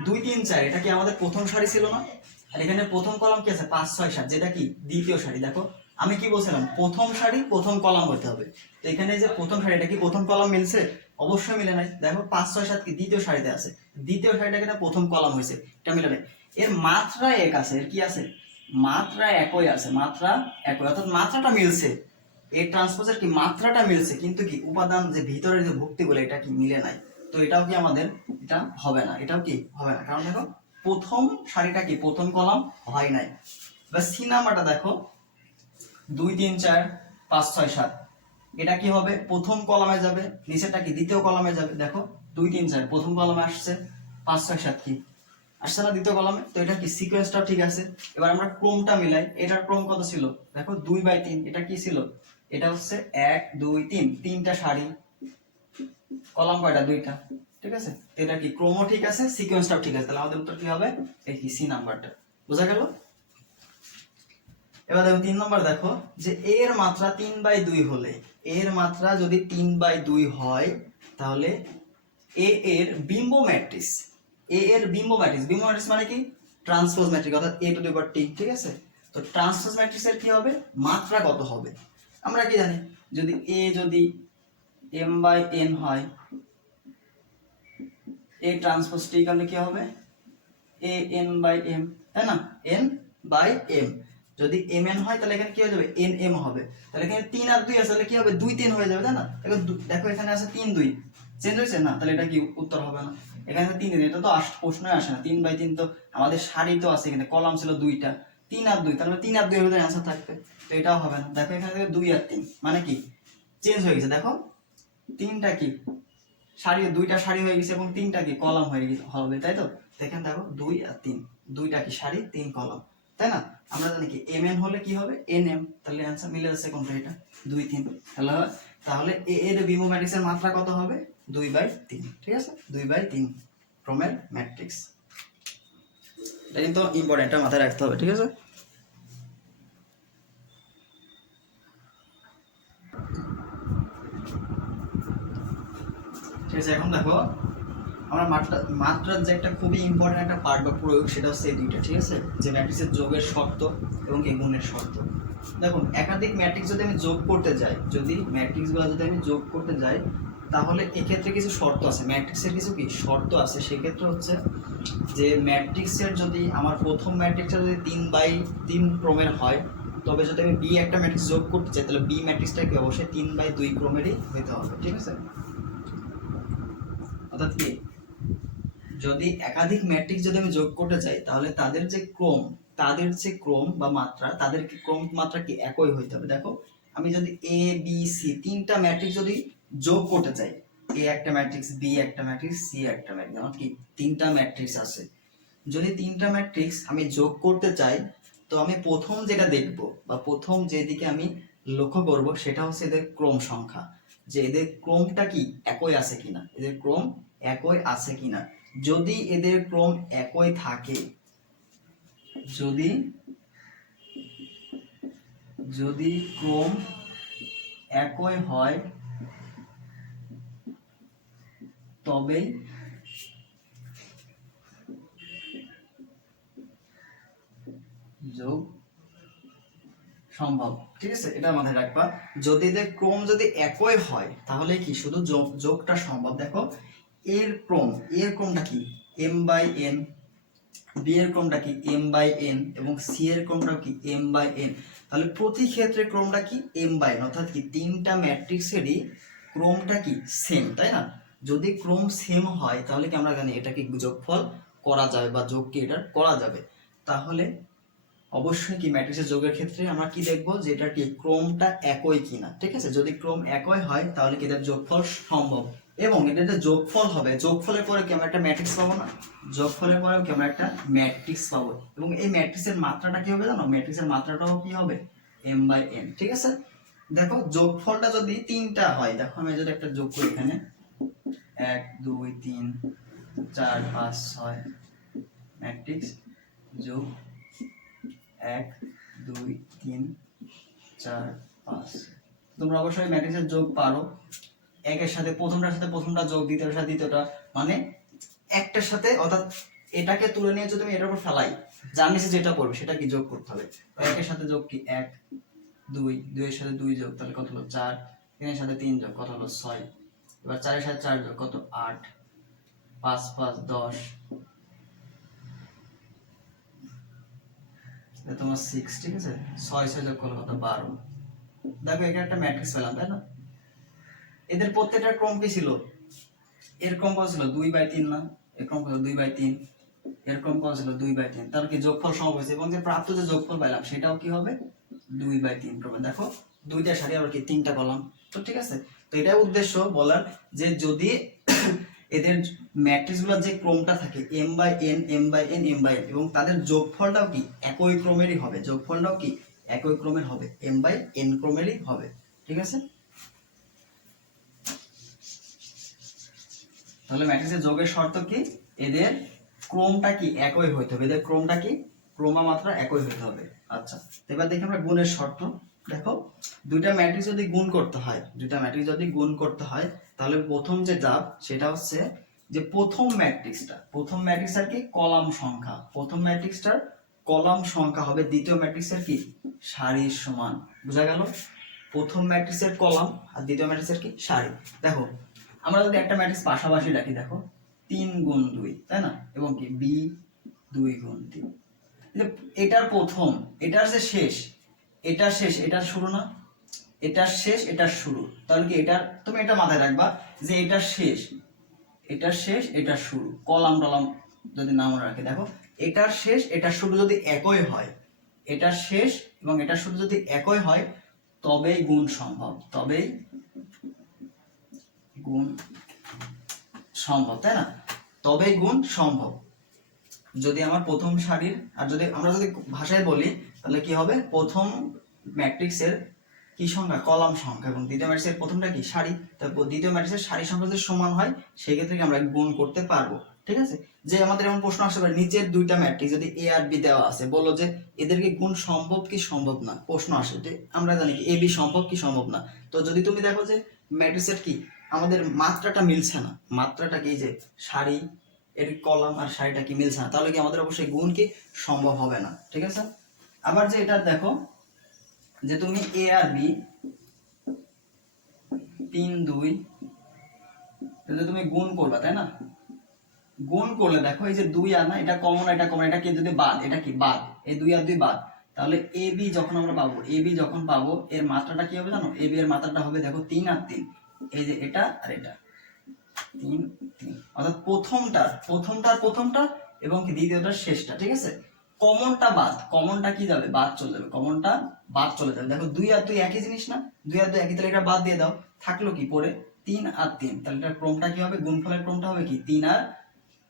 2 3 4 এটা কি আমাদের প্রথম সারি ছিল না, আর এখানে প্রথম কলাম কি আছে 5 6 7, যেটা কি দ্বিতীয় সারি। দেখো আমি কি বলছিলাম, প্রথম সারি প্রথম কলাম হতে হবে, তো এখানে যে প্রথম সারি এটা কি প্রথম কলাম মিলছে? অবশ্যই মিলে নাই। দেখো 5 6 7 কি দ্বিতীয় সারিতে আছে, দ্বিতীয় সারিটা কিনা প্রথম কলাম হয়েছে, এটা মিলে নাই। এর মাত্রা এক আছে, এর কি আছে, মাত্রা একই আছে, মাত্রা একই, অর্থাৎ মাত্রাটা মিলছে, এর ট্রান্সপোজের কি মাত্রাটা মিলছে, কিন্তু কি উপাদান যে ভিতরের যে ভুক্তিগুলো এটা কি মিলে নাই। তো এটাও কি আমাদের, এটা হবে না, এটাও কি হবে না, কারণ দেখো প্রথম সারিটা কি প্রথম কলাম হয় নাই। এবার সি নাম্বারটা দেখো 2 3 4 5 6 7, এটা কি হবে প্রথম কলামে যাবে, নিচেরটা কি দ্বিতীয় কলামে যাবে। দেখো 2 3 4 প্রথম কলামে আসছে, 5 6 7 কি আসছে না দ্বিতীয় কলামে, তো এটা কি সিকোয়েন্সটাও ঠিক আছে। এবার আমরা ক্রমটা মিলাই, এটার ক্রম কত ছিল, দেখো 2 বাই 3, এটা কি ছিল, এটা হচ্ছে 1 2 3, তিনটা সারি, কলাম কয়টা, দুইটা। ঠিক আছে, এটা কি ক্রমও ঠিক আছে, সিকোয়েন্সটাও ঠিক আছে, তাহলে আমাদের উত্তর কি হবে, এই কি সি নাম্বারটা। বোঝা গেল? এবার দেখো 3 নম্বর, দেখো যে এর মাত্রা 3 বাই 2 হলে, এর মাত্রা যদি 3 বাই 2 হয়, তাহলে এ এর বিম্ব ম্যাট্রিক্স, এ এর বিম্ব ম্যাট্রিক্স, বিম্ব ম্যাট্রিক্স মানে কি ট্রান্সপোজ ম্যাট্রিক্স, অর্থাৎ a to the power t। ঠিক আছে, তো ট্রান্সপোজ ম্যাট্রিক্সের কি হবে, মাত্রা কত হবে। আমরা কি জানি, যদি a যদি m বাই n হয়, a ট্রান্সপোজ t ইকুয়াল কি হবে, a n বাই m, তাই না, n বাই m। যদি m n হয় তাহলে এখানে কি হয়ে যাবে, n m হবে। তাহলে এখানে 3 আর 2 আছে, তাহলে কি হবে 2 3 হয়ে যাবে, তাই না? দেখো এখানে আছে 3 2, চেঞ্জ হয়েছে না, তাহলে এটা কি উত্তর হবে না। এখানে 3 3, এটা তো প্রশ্নই আসে না। 3 বাই 3 তো আমাদের সারি তো আছে, এখানে কলাম ছিল দুইটা, 3 আর 2, তাহলে 3 আর 2 এর ভিতরে অ্যানসার থাকবে, তো এটাও হবে না। দেখো এখানে থেকে 2 আর 3 মানে কি চেঞ্জ হয়ে গেছে। দেখো তিনটা কি সারি, দুইটা সারি হয়ে গেছে এবং তিনটা কি কলাম হয়ে গেছে হবে, তাই তো? দেখেন দেখো 2 আর 3, দুইটা কি সারি 3 কলাম, তাই না? আমরা জানি কি mn হলে কি হবে nm, তাহলে অ্যানসার মিলে যাচ্ছে কোনটা, এটা 2 3। তাহলে এ এর বিম ম্যাট্রিক্সের মাত্রা কত হবে 2/3, ঠিক আছে? 2/3 ক্রমের ম্যাট্রিক্স। এটা কিন্তু ইম্পর্টেন্ট, এটা মাথায় রাখতে হবে, ঠিক আছে? ঠিক আছে, এখন দেখো আমরা মাত্রার যে একটা খুবই ইম্পর্টেন্ট একটা পার্ট বা প্রয়োগ, সেটা হচ্ছে এই দুইটা, ঠিক আছে? যে ম্যাট্রিক্সের যোগের শর্ত এবং এই গুণের শর্ত। দেখুন একাধিক ম্যাট্রিক্স যদি আমি যোগ করতে যাই, যদি ম্যাট্রিক্সগুলো যদি আমি যোগ করতে যাই, তাহলে এক্ষেত্রে কিছু শর্ত আছে, ম্যাট্রিক্সের কিছু কি শর্ত আছে। সেক্ষেত্রে হচ্ছে যে ম্যাট্রিক্সের যদি আমার প্রথম ম্যাট্রিক্সটা যদি 3/3 ক্রমের হয়, তবে যদি আমি বি একটা ম্যাট্রিক্স যোগ করতে চাই, তাহলে বি ম্যাট্রিক্সটা কি অবশ্যই 3/2 ক্রমেরই হতে হবে, ঠিক আছে? অর্থাৎ কি যদি একাধিক ম্যাট্রিক্স যদি আমি যোগ করতে চাই, তাহলে তাদের যে ক্রম বা মাত্রা, তাদের ক্রম মাত্রা কি একই হইতে হবে। দেখো আমি যদি এ বি সি তিনটা ম্যাট্রিক্স যদি যোগ করতে চাই, এ একটা ম্যাট্রিক্স, বি একটা ম্যাট্রিক্স, সি একটা ম্যাট্রিক্স, আমার কি তিনটা ম্যাট্রিক্স আছে। যদি তিনটা ম্যাট্রিক্স আমি যোগ করতে চাই, তো আমি প্রথম যেটা দেখব বা প্রথম যেদিকে আমি লক্ষ্য করব, সেটা হচ্ছে এদের ক্রম সংখ্যা, যে এদের ক্রমটা কি একই আছে কিনা, এদের ক্রম একই আছে কিনা। যদি এদের ক্রম একই থাকে, যদি ক্রম একই হয়, তবেই যোগ সম্ভব, ঠিক আছে? এটা মাথায় রাখবা, যদি এদের ক্রম যদি একই হয়, তাহলে কি শুধু যোগটা সম্ভব। দেখো এর ক্রমটা কি m/n, বি এর ক্রমটা কি m/n, এবং সি এর ক্রমটাও কি m/n। তাহলে প্রতি ক্ষেত্রে ক্রমটা কি m/n, অর্থাৎ কি তিনটা ম্যাট্রিক্সেরই ক্রমটা কি সেম, তাই না? যদি ক্রম সেম হয়, তাহলে কি আমরা জানি এটা কি যোগফল করা যাবে বা যোগ কি এটা করা যাবে। তাহলে অবশ্যই কি ম্যাট্রিক্সের যোগের ক্ষেত্রে আমরা কি দেখবো, যে এটা কি ক্রমটা একই কিনা, ঠিক আছে? যদি ক্রম একই হয়, তাহলে কি এটার যোগফল সম্ভব, এবং এটা যে যোগফল হবে, যোগফলের পরে কি আমরা একটা ম্যাট্রিক্স পাবো না? যোগফলের পরে কি আমরা একটা ম্যাট্রিক্স পাবো, এবং এই ম্যাট্রিক্সের মাত্রাটা কি হবে জানো? ম্যাট্রিক্সের মাত্রাটাও কি হবে m/n, ঠিক আছে? দেখো যোগফলটা যদি তিনটা হয়, দেখো আমি যদি একটা যোগ করি এখানে 1 2 3 4 5 6 ম্যাট্রিক্স যোগ 1 2 3 4 5, তোমরা অবশ্যই ম্যাট্রিক্সের যোগ পারো। একের সাথে প্রথমটা যোগ, দ্বিতীয়টার সাথে দ্বিতীয়টা, মানে একটার সাথে, অর্থাৎ এটাকে তুলে নিয়ে যদি আমি এটার উপর ফেলাই, যার নিচে যেটা পড়বে সেটা কি যোগ করতে হবে। একের সাথে যোগ কি 1 2, 2 এর সাথে 2 যোগ, তাহলে কত হলো 4, 3 এর সাথে 3 যোগ, কত হলো 6, এবার 4 এর সাথে 4 যোগ, কত 8, 5 5 10, এটা তোমার 6, ঠিক আছে? 6 6 যোগ করলে কত 12। দেখো এখানে একটা ম্যাট্রিক্স পেলাম, তাই না? এদের প্রত্যেকটার ক্রম কি ছিল? এর ক্রম কত ছিল 2/3 না? এর ক্রম কত 2/3, এর ক্রম কত ছিল 2/3। তার কি যোগফল সম্ভব হয়েছে, এবং যে প্রাপ্ত যে যোগফল পাইলাম সেটাও কি হবে 2/3 ক্রমে। দেখো দুইটা সারি আবার কি তিনটা কলাম, তো ঠিক আছে? তো এটাই উদ্দেশ্য বলার, যে যদি এদের ম্যাট্রিক্সগুলোর যে ক্রমটা থাকে m/n m/n m/n, এবং তাদের যোগফলটাও কি একই ক্রমেরই হবে, যোগফলটাও কি একই ক্রমের হবে, m/n ক্রমেরই হবে, ঠিক আছে? তাহলে ম্যাট্রিক্সের যোগের শর্ত কি, এদের ক্রমটা কি একই হইতে হবে, এদের ক্রমটা কি ক্রমমাত্রা একই হইতে হবে। আচ্ছা, এবার দেখি আমরা গুণের শর্ত। দেখো দুইটা ম্যাট্রিক্স যদি গুণ করতে হয়, তাহলে প্রথম যে ধাপ সেটা হচ্ছে যে প্রথম ম্যাট্রিক্সটার কি কলাম সংখ্যা, প্রথম ম্যাট্রিক্সটার কলাম সংখ্যা হবে দ্বিতীয় ম্যাট্রিক্সের কি সারির সমান। বুঝা গেল? প্রথম ম্যাট্রিক্সের কলাম আর দ্বিতীয় ম্যাট্রিক্সের কি সারি। দেখো আমরা যদি একটা ম্যাট্রিক্স পাশাপাশি রাখি, দেখো 3 গুণ 2, তাই না? এবং কি বি 2 গুণ 3, এটার প্রথম, এটার যে শেষ, এটার শেষ এটার শুরু না, এটার শেষ এটার শুরু, তাহলে কি এটা তুমি এটা মাথায় রাখবা, যে এটার শেষ এটার শুরু, কলাম টলাম যদি না মনে রাখি, দেখো এটার শেষ এটার শুরু যদি একই হয়, এটার শেষ এবং এটার শুরু যদি একই হয়, তবেই গুণ সম্ভব, তাই না? তবেই গুণ সম্ভব। যদি আমার প্রথম সারির, আর যদি আমরা যদি ভাষায় বলি তাহলে কি হবে, প্রথম ম্যাট্রিক্সের কি সংখ্যা, কলাম সংখ্যা, এবং দ্বিতীয় ম্যাট্রিক্সের প্রথমটা কি সারি, তারপর দ্বিতীয় ম্যাট্রিক্সের সারি সংখ্যা যদি সমান হয় সেই ক্ষেত্রে আমরা গুণ করতে পারবো। ঠিক আছে, যে আমাদের এমন প্রশ্ন আসতে পারে, নিচের দুইটা ম্যাট্রিক্স যদি এ আর বি দেওয়া আছে, বলো যে এদেরকে গুণ সম্ভব কি সম্ভব না, প্রশ্ন আসে যে আমরা জানি কি এ বি সম্ভব কি সম্ভব না। তো যদি তুমি দেখো যে ম্যাট্রিক্সের কি আমাদের মাত্রাটা মিলছে না, মাত্রাটা কি যে সারি এর কলাম আর সারিটা কি মিলছে না, তাহলে কি আমাদের অবশ্যই গুণ কি সম্ভব হবে না। ঠিক আছে, আবার যে এটা দেখো যে তুমি এ আর বি 3 2 যদি তুমি গুণ করবে, তাই না, গুণ করলে দেখো এই যে 2 আর না, এটা কমন, এটা কমন, এটা কি যদি বাদ, এটা কি বাদ, এই 2 আর 2 বাদ, তাহলে এ বি যখন আমরা পাবো, এ বি যখন পাবো এর মাত্রাটা কি হবে জানো, এ বি এর মাত্রাটা হবে দেখো 3 আর 3, এই যে এটা আর এটা 3 3, অর্থাৎ প্রথমটার এবং কি দ্বিতীয়টার শেষটা। ঠিক আছে, কমনটা বাদ, কমনটা কি যাবে, বাদ চলে যাবে, কমনটা বাদ চলে যাবে। দেখো 2 আর 2 একই জিনিস না, 2 আর 2 একই, তাহলে এটা বাদ দিয়ে দাও, থাকলো কি পরে 3 আর 3, তাহলে এটার ক্রমটা কি হবে, গুণফলের ক্রমটা হবে কি 3 আর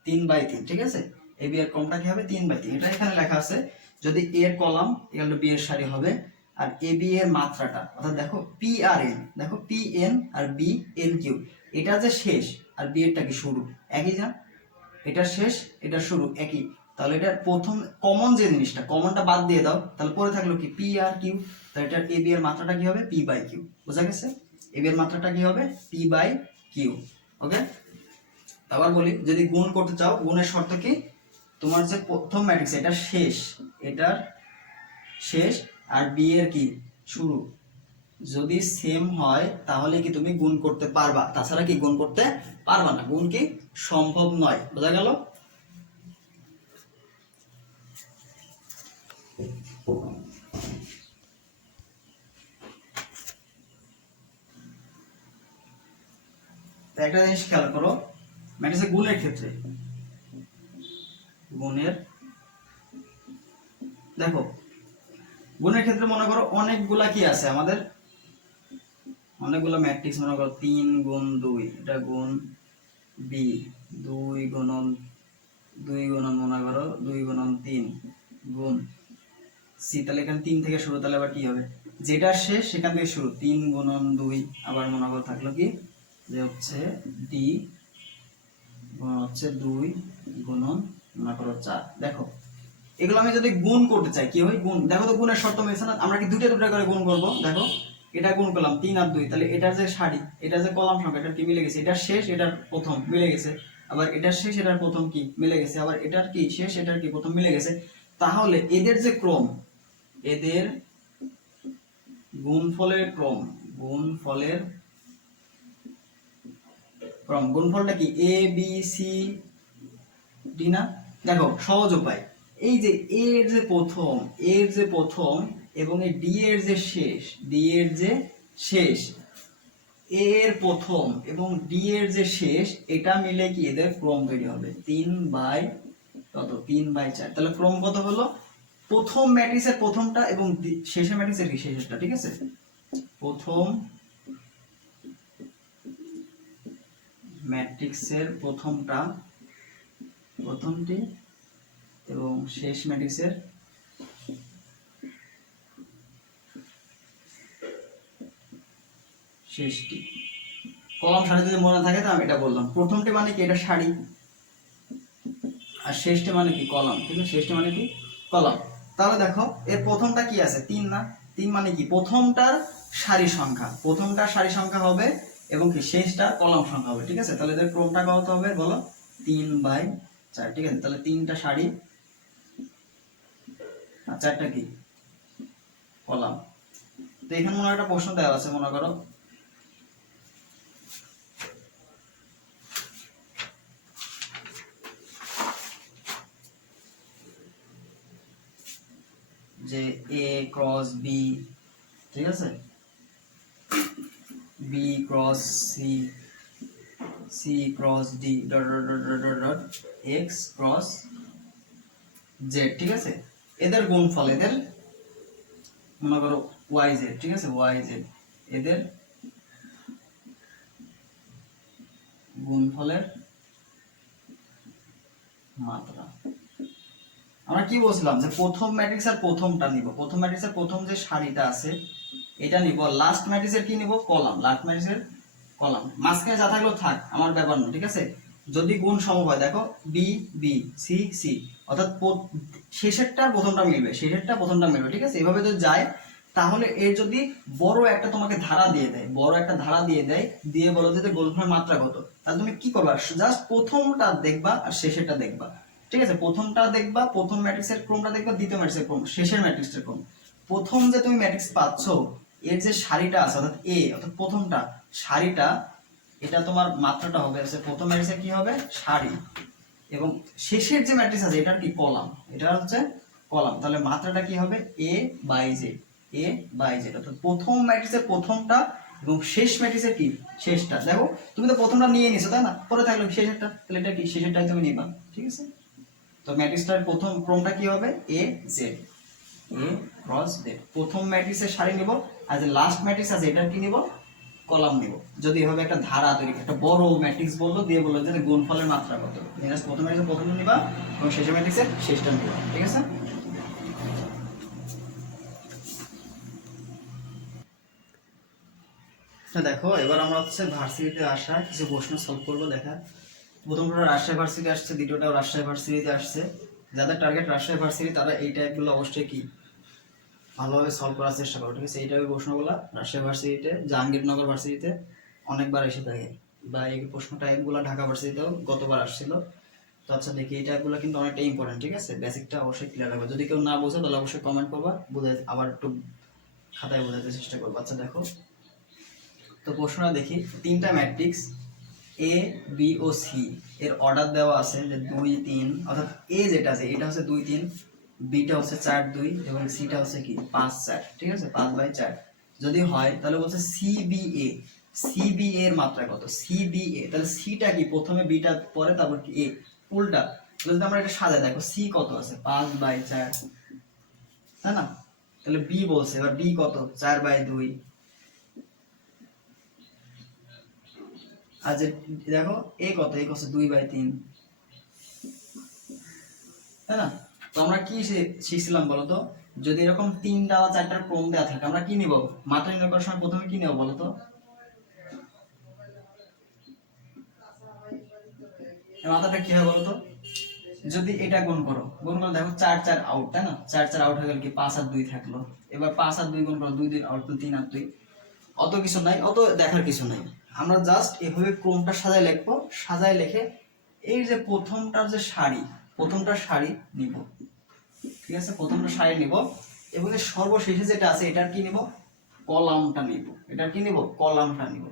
3/3। ঠিক আছে, এ বি এর ক্রমটা কি হবে 3/3, এটা এখানে লেখা আছে। যদি এ এর কলাম ইকুয়াল টু বি এর সারি হবে, আর এ বি এর মাত্রাটা, অর্থাৎ দেখো পি আর এন, দেখো পি এন আর বি এন কিউ, এটা যে শেষ আর বি এরটা কি শুরু, একই না, এটা শেষ এটা শুরু একই, তাহলে এটা প্রথম কমন যে জিনিসটা, কমনটা বাদ দিয়ে দাও, তাহলে পরে থাকলো কি পি আর কিউ, তাহলে এটা এ বি এর মাত্রাটা কি হবে পি বাই কিউ। বোঝা গেছে, এ বি এর মাত্রাটা কি হবে পি বাই কিউ। ওকে, আবার বলি, যদি গুণ করতে চাও, গুণের শর্ত কি, তোমার যে প্রথম ম্যাট্রিক্স এটা শেষ, এটার শেষ আর বি এর কি শুরু যদি সেম হয় তাহলে কি তুমি গুণ করতে পারবা, তাছাড়া কি গুণ করতে পারবা না, গুণ কি সম্ভব নয়। বোঝা গেল? একটা জিনিস খেয়াল করো, ম্যাট্রিক্সের গুণের ক্ষেত্রে, গুণের দেখো গুণের ক্ষেত্রে মনে করো অনেকগুলা কি আছে আমাদের, অনেকগুলো ম্যাট্রিক্স, মনে করো 3 গুণ 2, এটা গুণ বি, 2 গুণন 2 গুণন মনে করো 2 গুণন 3 গুণ সি, তাহলে এখানে 3 থেকে শুরু, তাহলে আবার কি হবে, যেটা শেষ সেখান থেকে শুরু, 3 গুণন 2, আবার মনে করো থাকলো কি যে হচ্ছে ডি গুণ হচ্ছে 2 গুণন মনে করো 4। দেখো এগুলো আমি যদি গুণ করতে চাই কি হয়, গুণ দেখো তো গুণের শর্ত মিলছে না, আমরা কি দুটো করে গুণ করব। দেখো এটা গুণ করলাম 3 আর 2, তাহলে এটার যে সারি, এটা যে কলাম সংখ্যা, এটা কি মিলে গেছে, এটার শেষ এটার প্রথম মিলে গেছে, আবার এটার শেষ এটার প্রথম কি মিলে গেছে, আবার এটার কি শেষ এটার কি প্রথম মিলে গেছে। তাহলে এদের যে ক্রম, এদের গুণফলের ক্রম, গুণফলের ক্রম, গুণফলটা কি এ বি সি ডি না। দেখো সহজ উপায়, এই যে এর যে প্রথম, এর যে প্রথম এবং এই ডি এর যে শেষ, ডি এর যে শেষ, এ এর প্রথম এবং ডি এর যে শেষ, এটা মিলে কি এদের ক্রম তৈরি হবে 3/4। তাহলে ক্রম কত হলো, প্রথম ম্যাট্রিক্সের প্রথমটা এবং শেষের ম্যাট্রিক্সের কি শেষেরটা। ঠিক আছে, প্রথম ম্যাট্রিক্সের প্রথমটি এবং শেষ ম্যাট্রিক্সের শেষটি। কলাম সারি যদি মনে থাকে তো আমি এটা বললাম, প্রথমটি মানে কি এটা সারি, আর শেষটি মানে কি কলাম। ঠিক আছে, শেষটি মানে কি কলাম। তাহলে দেখো এর প্রথমটা কি আছে 3 না, 3 মানে কি প্রথমটার সারি সংখ্যা, প্রথমটার সারি সংখ্যা হবে এবং কি শেষটার কলাম সংখ্যা হবে। ঠিক আছে, তাহলে এদের ক্রমটা কত হবে বলো 3/4। ঠিক আছে, তাহলে 3টা সারি আর 4টা কি কলাম। তো এখানে মনে একটা প্রশ্ন দেওয়া আছে, মনে করো যে এ ক্রস বি, ঠিক আছে, B cross C, C cross D dot dot dot dot dot dot X cross Z. ঠিক আছে, এদের গুণফল, এদের মনে করো ওয়াই জেড। ঠিক আছে, ওয়াই জেড, এদের গুণফলের মাত্রা। আমরা কি বলছিলাম যে প্রথম ম্যাট্রিক্সের প্রথমটা নিব, প্রথম ম্যাট্রিক্সের প্রথম যে সারিটা আছে এটা নিব, লাস্ট ম্যাট্রিক্সের কি নিব, কলাম, লাস্ট ম্যাট্রিক্সের কলাম, মাঝখানে যা থাকলো থাক, আমার ব্যাপার না, ঠিক আছে। যদি গুণ সময় হয়, দেখো বি বি সি সি, অর্থাৎ শেষেরটা প্রথমটা মিলবে, শেষেরটা প্রথমটা মিলবে, ঠিক আছে। এভাবে যদি যায় তাহলে এর যদি বড় একটা তোমাকে ধারা দিয়ে দেয়, বড় একটা ধারা দিয়ে দেয়, দিয়ে বলো যে গুণফলের মাত্রা কত, তাহলে তুমি কি করবা, জাস্ট প্রথমটা দেখবা আর শেষেরটা দেখবা, ঠিক আছে। প্রথমটা দেখবা, প্রথম ম্যাট্রিক্সের ক্রমটা দেখবা, দ্বিতীয় ম্যাট্রিক্সের ক্রম, শেষের ম্যাট্রিক্সের ক্রম। প্রথম যে তুমি ম্যাট্রিক্স পাচ্ছ এর যে সারিটা আছে অর্থাৎ এ, অর্থাৎ প্রথমটা সারিটা, এটা তোমার মাত্রাটা হবে, প্রথম ম্যাট্রিক্সে কি হবে সারি, এবং শেষের যে ম্যাট্রিক্স আছে এটার কি কলাম, এটা হচ্ছে কলাম, তাহলে মাত্রাটা কি হবে A by J, A by J, অর্থাৎ প্রথম ম্যাট্রিক্সের প্রথমটা এবং শেষ ম্যাট্রিক্সের কি শেষটা। দেখো তুমি তো প্রথমটা নিয়ে নিছো তাই না, পরে থাকলো শেষেরটা, তাহলে এটা কি শেষেরটাই তুমি নিবা, ঠিক আছে। তো ম্যাট্রিক্সটার প্রথম ক্রমটা কি হবে A Z, A cross Z, প্রথম ম্যাট্রিক্সের সারি নিব, আর যে লাস্ট ম্যাট্রিক্স আছে এটার কি নিব কলাম নিব। যদি এভাবে একটা ধারা তৈরি, একটা বড় ম্যাট্রিক্স বললো, দিয়ে বললো যে গুণফলের মাত্রা কত, প্রথম ম্যাট্রিক্সের প্রথমটা নিবা এবং শেষের ম্যাট্রিক্সের শেষটা নিবা, ঠিক আছে। দেখো এবার আমরা হচ্ছে ভার্সিটিতে আসা কিছু প্রশ্ন সলভ করবো। দেখা প্রথমটা রাজশাহী ভার্সিটি আসছে, দ্বিতীয়টাও রাজশাহী ভার্সিটিতে আসছে। যাদের টার্গেট রাজশাহী ভার্সিটি তারা এই টাইপগুলো অবশ্যই কি ভালোভাবে সলভ করার চেষ্টা করো, ঠিক আছে। এই টাইপের প্রশ্নগুলো রাজশাহী ভার্সিটিতে, জাহাঙ্গীরনগর ভার্সিটিতে অনেকবার এসে থাকে, বা এই প্রশ্ন টাইপগুলো ঢাকা ভার্সিটিতেও গতবার আসছিল। তো আচ্ছা দেখি এই টাইপগুলো কিন্তু অনেকটা ইম্পর্টেন্ট, ঠিক আছে। বেসিকটা অবশ্যই ক্লিয়ার রাখবে, যদি কেউ না বোঝে তাহলে অবশ্যই কমেন্ট করবা, বুঝে আবার একটু খাতায় বোঝাতে চেষ্টা করবো। আচ্ছা দেখো তো প্রশ্নটা দেখি, তিনটা matrix A B O C এর অর্ডার দেওয়া আছে যে 2 3, অর্থাৎ এ যেটা আছে এটা হচ্ছে 2 3, বিটা হচ্ছে 4 2 এবং সিটা হচ্ছে কি 5 4, ঠিক আছে 5/4 যদি হয় তাহলে বলছে সিবিএ, সিবিএ এর মাত্রা কত, সিবিএ, তাহলে সিটা কি প্রথমে বিটা পরে তারপর কি এ, উল্টা। যদি আমরা এটা সাজাই দেখো সি কত আছে 5/4, তাই না। তাহলে বি বলছে, এবার বি কত 4/2, আর যে দেখো এ কত, এ কত 2/3, তাই না। তো আমরা কি শিখছিলাম বলতো, যদি এরকম 3টা বা 4টার ক্রম দেওয়া থাকে আমরা কি নিব, মাত্রা নির্ণয় করার সময় প্রথমে কি নেব বলতো, মাত্রাটা কি হয় বলতো, যদি এটা গুণ করো, গুণ করো দেখো 4 4 আউট, তাই না, 4 4 আউট হয়ে গেল কি 5 আর 2 থাকলো, এবার 5 আর 2 গুণ করো, 2 2 আউট, 3 আর 2, অত কিছু নাই, অত দেখার কিছু নাই। আমরা জাস্ট এভাবে ক্রমটা সাজায় লিখবো, সাজায় লিখে এই যে প্রথমটার যে সারি, প্রথমটার সারি নিব, ঠিক আছে, প্রথমটা সারি নিব, এবং সর্বশেষে যেটা আছে এটার কি নিব কলামটা নিব, এটার কি নিব কলামটা নিব,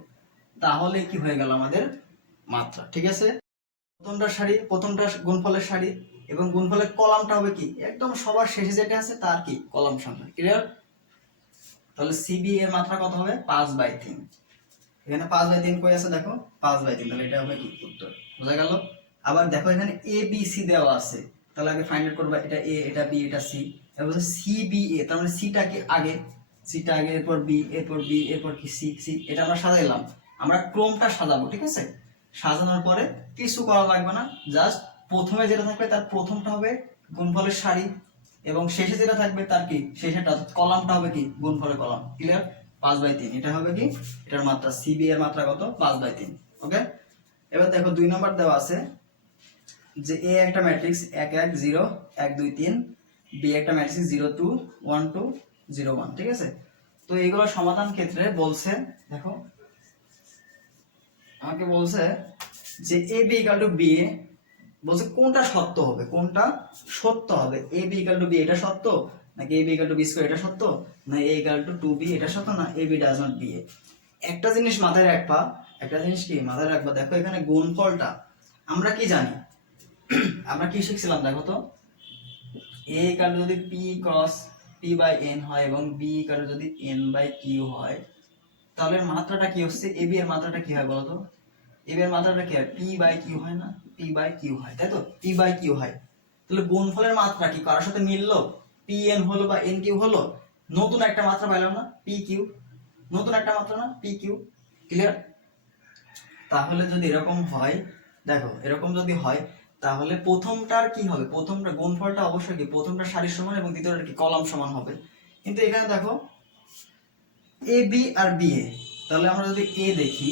তাহলে কি হয়ে গেল আমাদের মাত্রা, ঠিক আছে। প্রথমটা সারি, প্রথমটা গুণফলের সারি, এবং গুণফলের কলামটা হবে কি একদম সবার শেষে যেটা আছে তার কি কলাম সংখ্যা, ক্লিয়ার। তাহলে সিবি এর মাত্রা কত হবে 5/3, এখানে 5/3 কই আছে দেখো 5/3, তাহলে এটা হবে কি উত্তর, বোঝা গেল। আবার দেখো এখানে এ বি সি দেওয়া আছে, তাহলে আগে ফাইন্ড আউট করবা এটা এ, এটা বি, এটা সি, এবার সি বি এ, তার মানে সিটা কি আগে, সিটা আগে, এরপর বি, এরপর বি, এরপর কি সি, সি, এটা আমরা সাজাইলাম, আমরা ক্রমটা সাজাবো, ঠিক আছে। সাজানোর পরে কিছু করা লাগবে না, জাস্ট প্রথমে যেটা থাকবে তার প্রথমটা হবে গুণফলের সারি, এবং শেষে যেটা থাকবে তার কি শেষেরটা কলামটা হবে কি গুণফলের কলাম, ক্লিয়ার। 5/3 এটা হবে কি এটার মাত্রা, সিবি এর মাত্রা কত 5/3, ওকে। এবার দেখো 2 নাম্বার দেওয়া আছে যে এ একটা ম্যাট্রিক্স 1 1 0 1 2 3, বি একটা ম্যাট্রিক্স 0 2 1 2 0 1, ঠিক আছে। তো এইগুলো সমাধান ক্ষেত্রে বলছে, দেখো আমাকে বলছে যে A B equal to B, বলছে কোনটা সত্য হবে, কোনটা সত্য হবে, A B equal to B এটা সত্য, নাকি A B equal to B square এটা সত্য, না এ ইকুয়াল টু 2b এটা সত্য, না A B does not B A. একটা জিনিস মাথায় রাখবা, একটা জিনিস কি মাথায় রাখবা, দেখো এখানে গুণফলটা আমরা কি জানি, আমরা কি শিখছিলাম দেখো তো, এ ইকুয়াল টু যদি P cross P by N হয় এবং বি ইকুয়াল টু যদি এন বাই কিউ হয়, তাহলে মাত্রাটা কি হচ্ছে, এ বি এর মাত্রাটা কি হয় বলতো, এ বি এর মাত্রাটা কি হয় পি বাই কিউ হয় না, পি বাই কিউ হয়, তাই তো পি বাই কিউ হয়। তাহলে গুণফলের মাত্রা কি কারোর সাথে মিললো, পি এন হলো বা এন কিউ হলো, নতুন একটা মাত্রা পাইলাম না পি কিউ, নতুন একটা মাত্রা না পি কিউ, ক্লিয়ার। তাহলে যদি এরকম হয়, দেখো এরকম যদি হয় তাহলে প্রথমটার কি হবে, প্রথমটা গুণফলটা অবশ্যই কি প্রথমটা সারির সমান এবং দ্বিতীয়টা কি কলাম সমান হবে। কিন্তু এখানে দেখো A B R B A, তাহলে আমরা যদি এ দেখি,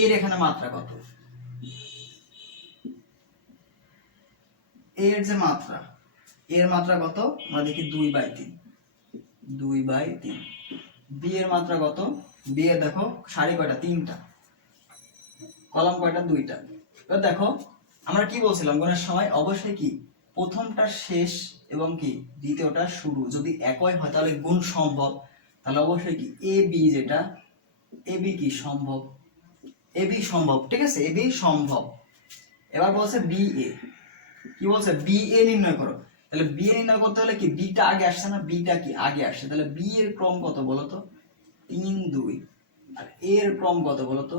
এর এখানে মাত্রা কত, এর যে মাত্রা, এর মাত্রা কত আমরা দেখি 2/3, 2/3। বি এর মাত্রা কত, বি এর দেখো সারি কয়টা, 3টা, কলাম কয়টা, 2টা। এবার দেখো আমরা কি বলছিলাম গুণের সময়, অবশ্যই কি প্রথমটা শেষ এবং কি দ্বিতীয়টা শুরু যদি একই হয় তাহলে গুণ সম্ভব। তাহলে অবশ্যই কি এ বি, যেটা এ বি কি সম্ভব, এ বি সম্ভব, ঠিক আছে, এ বি সম্ভব। এবার বলছে বি এ, কি বলছে বি এ নির্ণয় করো। তাহলে বি এ নির্ণয় করতে হলে কি বিটা আগে আসছে না, বিটা কি আগে আসছে, তাহলে বি এর ক্রম কত বলতো, 3 2, আর এর ক্রম কত বলতো,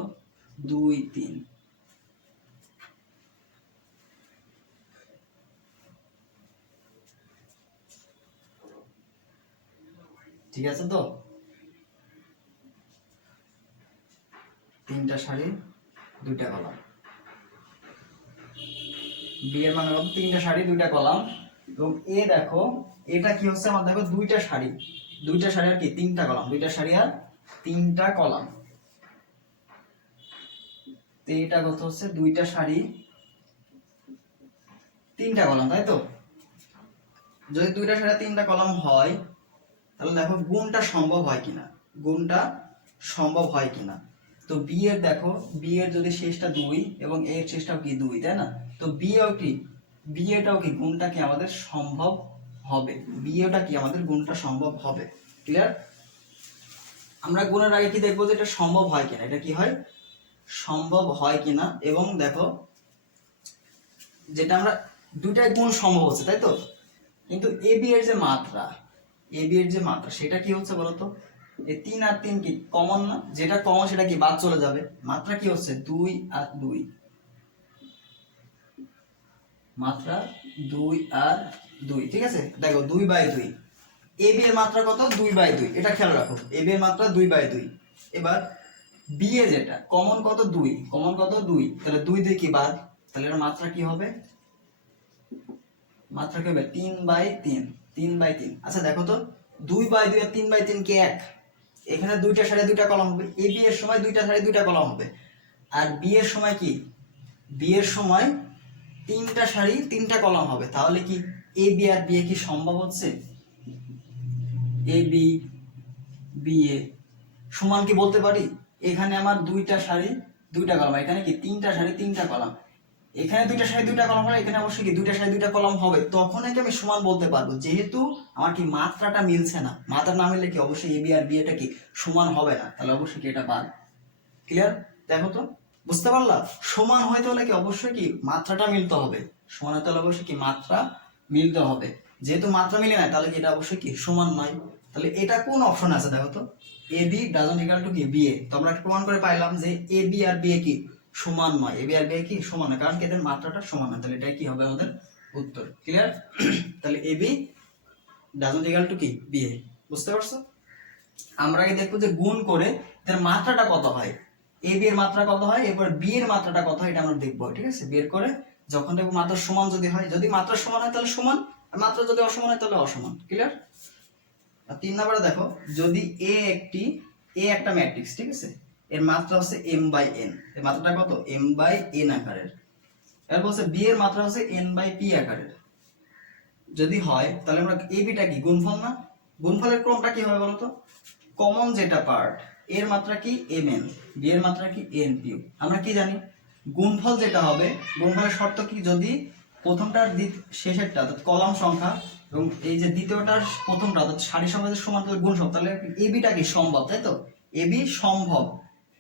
2 3। ঠিক আছে তো, 3টা সারি 2টা কলাম, বি এর মানে 3টা সারি 2টা কলাম। এবং এ দেখো এটা কি হচ্ছে আমার, দেখো 2টা সারি, 2টা সারি আর কি 3টা কলাম, 2টা সারি আর 3টা কলাম। তো এটা কত হচ্ছে, 2টা সারি 3টা কলাম, তাই তো। যদি 2টা সারি 3টা কলাম হয় তাহলে দেখো গুণটা সম্ভব হয় কিনা, গুণটা সম্ভব হয় কিনা। তো বি এর দেখো, বি এর যদি শেষটা 2 এবং এর শেষটাও কি 2, তাই না। তো বি এও কি, বি এটাও কি গুণটা কি আমাদের সম্ভব হবে, বি এটা কি আমাদের গুণটা সম্ভব হবে। ক্লিয়ার। আমরা গুণের আগে কি দেখবো যে এটা সম্ভব হয় কিনা, এটা কি হয় সম্ভব হয় কিনা। এবং দেখো যেটা আমরা দুটাই গুণ সম্ভব হচ্ছে, তাই তো। কিন্তু এ বি এর যে মাত্রা, এ বি এর যে মাত্রা সেটা কি হচ্ছে বলতো, এই 3 আর 3 কি কমন না, যেটা কমন সেটা কি বাদ চলে যাবে, মাত্রা কি হচ্ছে 2 আর 2, মাত্রা 2 আর 2, ঠিক আছে। দেখো 2/2, এ বি এর মাত্রা কত, 2/2, এটা খেয়াল রাখো, এ বি এর মাত্রা 2/2। এবার বি এ যেটা কমন কত, 2, কমন কত 2, তাহলে 2 দিয়ে কি বাদ, তাহলে এর মাত্রা কি হবে, মাত্রা কি হবে 3/3, 3/3। আচ্ছা দেখো তো 2/2 আর 3/3 কি এক, এখানে 2টা সারি 2টা কলাম হবে, এ বি এর সময় 2টা সারি 2টা কলাম হবে। আর বি এর সময় কি, বি এর সময় 3টা সারি 3টা কলাম হবে। তাহলে কি A B R B A কি সম্ভব হচ্ছে, এ বি বি এ সমান কি বলতে পারি, এখানে আমার 2টা সারি 2টা কলাম, এখানে কি 3টা সারি 3টা কলাম, এখানে 2টা সারি 2টা কলাম হলে এখানে অবশ্যই কি 2টা সারি 2টা কলাম হবে, তখন কি আমি সমান বলতে পারবো। যেহেতু আমার কি মাত্রাটা মিলছে না, মাত্রা না মিললে কি অবশ্যই এ বি আর বি এটা কি সমান হবে না, তাহলে অবশ্যই কি এটা বাদ। ক্লিয়ার। দেখো তো বুঝতে পারলা, সমান হইতে হলে কি অবশ্যই কি মাত্রাটা মিলতে হবে, সমান হতে হলে অবশ্যই কি মাত্রা মিলতে হবে। যেহেতু মাত্রা মিলে না তাহলে কি এটা অবশ্যই কি সমান নয়। তাহলে এটা কোন অপশন আছে দেখো তো, A B doesn't equal to কি বি এ। তো আমরা প্রমাণ করে পাইলাম যে A B R B A কি সমান নয়, A B R B A কি সমান নয়, কারণ কি এদের মাত্রাটা সমান নয়। তাহলে এটা কি হবে আমাদের উত্তর। ক্লিয়ার। তাহলে A B doesn't equal to কি বি এ। বুঝতে পারছো। আমরা আগে দেখবো যে গুণ করে এর মাত্রাটা কত হয়, এ বি এর মাত্রা কত হয়, এরপর বি এর মাত্রাটা কত হয় এটা আমরা দেখবো, ঠিক আছে। বের করে যখন দেখবো মাত্রা সমান যদি হয়, যদি মাত্রা সমান হয় তাহলে সমান, আর মাত্রা যদি অসমান হয় তাহলে অসমান। ক্লিয়ার। আর 3 নম্বরে দেখো, যদি এ একটা ম্যাট্রিক্স, ঠিক আছে, এর মাত্রা হচ্ছে m/n, এর মাত্রাটা কত m/n আকারের। এর বলছে বি এর মাত্রা হচ্ছে n/p আকারের। যদি হয় তাহলে আমরা এ বিটা কি গুণফল না, গুণফলের ক্রমটা কি হবে বলতো, কমন যেটা পার্ট এর মাত্রা কি mn, বি এর মাত্রা কি n/p। আমরা কি জানি গুণফল যেটা হবে, গুণফলের শর্ত কি, যদি প্রথমটার শেষেরটা অর্থাৎ কলাম সংখ্যা এবং এই যে দ্বিতীয়টার প্রথমটা অর্থাৎ সারি সংখ্যা যদি সমান তাহলে গুণ সম্ভব, তাহলে এ বিটা কি সম্ভব, তাই তো, এ বি সম্ভব।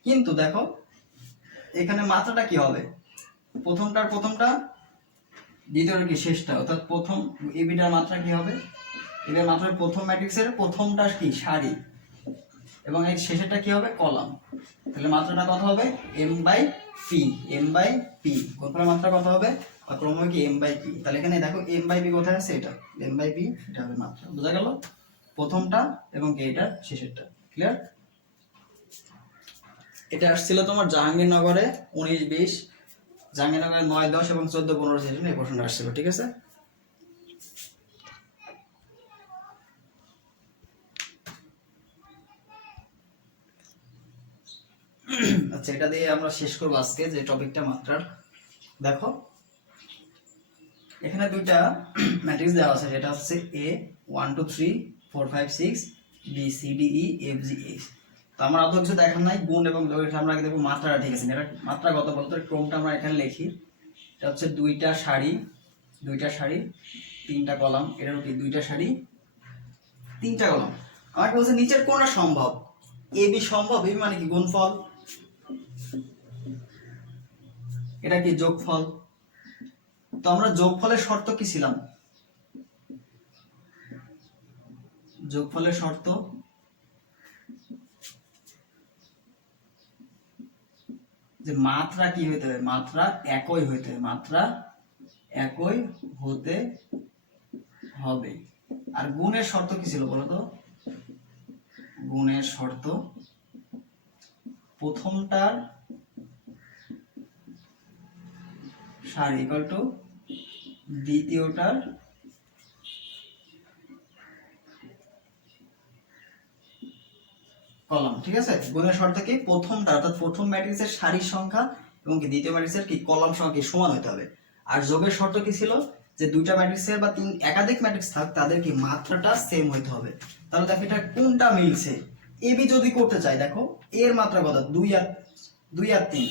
কিন্তু দেখো এখানে মাত্রাটা কি হবে, প্রথমটা দ্বিতীয়টা কি শেষটা, অর্থাৎ প্রথম এ বিটার মাত্রা কি হবে, এর মাত্রা প্রথম ম্যাট্রিক্সের প্রথমটা কি সারি এবং এর শেষেরটা কি হবে কলাম। তাহলে মাত্রাটা কত হবে m/p, m/p গুণফলের মাত্রা কত হবে, আর ক্রম হবে কি m/p। তাহলে এখানে দেখো m/p কোথায় আছে, এটা m/p, এটা হবে মাত্রা। বোঝা গেল প্রথমটা এবং এটা শেষেরটা। ক্লিয়ার। এটা আসছিল তোমার জাহাঙ্গীরনগরে 19-20 জাহাঙ্গীরনগরের 9, 10 এবং 14, 15 সেশনে এই প্রশ্নটা আসছিল, ঠিক আছে। আচ্ছা, এটা দিয়ে আমরা শেষ করবো আজকে যে টপিকটা মাত্রার। দেখো এখানে দুইটা ম্যাট্রিক্স দেওয়া আছে, যেটা হচ্ছে A 1 2 3 4 5 6 B C D E F G H। তো আমরা অত কিছু দেখার নাই, গুণ এবং যোগের আমরা আগে দেখবো মাত্রাটা, ঠিক আছে। এটা মাত্রা কত বলতো, ক্রমটা আমরা এখানে লিখি। এটা হচ্ছে দুইটা সারি 3টা কলাম, এটাও কি দুইটা সারি 3টা কলাম। আমাকে বলছে নিচের কোনটা সম্ভব, এ বি সম্ভব। এ মানে কি গুণফল, এটা কি যোগফল। তো আমরা যোগফলের শর্ত কি ছিলাম, যোগফলের শর্ত যে মাত্রা কি হইতে হবে, মাত্রা একই হইতে হবে, মাত্রা একই হতে হবে। আর গুণের শর্ত কি ছিল বলতো, গুণের শর্ত প্রথমটার সারি ইকুয়াল টু দ্বিতীয়টার কলাম, ঠিক আছে। গুণের শর্ত কি, প্রথমটা অর্থাৎ প্রথম ম্যাট্রিক্সের সারির সংখ্যা এবং কি দ্বিতীয় ম্যাট্রিক্সের কি কলাম সংখ্যা কি সমান হতে হবে। আর যোগের শর্ত কি ছিল, যে দুইটা ম্যাট্রিক্সের বা একাধিক ম্যাট্রিক্স থাক তাদের কি মাত্রাটা সেম হইতে হবে। তাহলে দেখো এটা কোনটা মিলছে, এ বি যদি করতে চাই, দেখো এর মাত্রা কত 2 আর 3,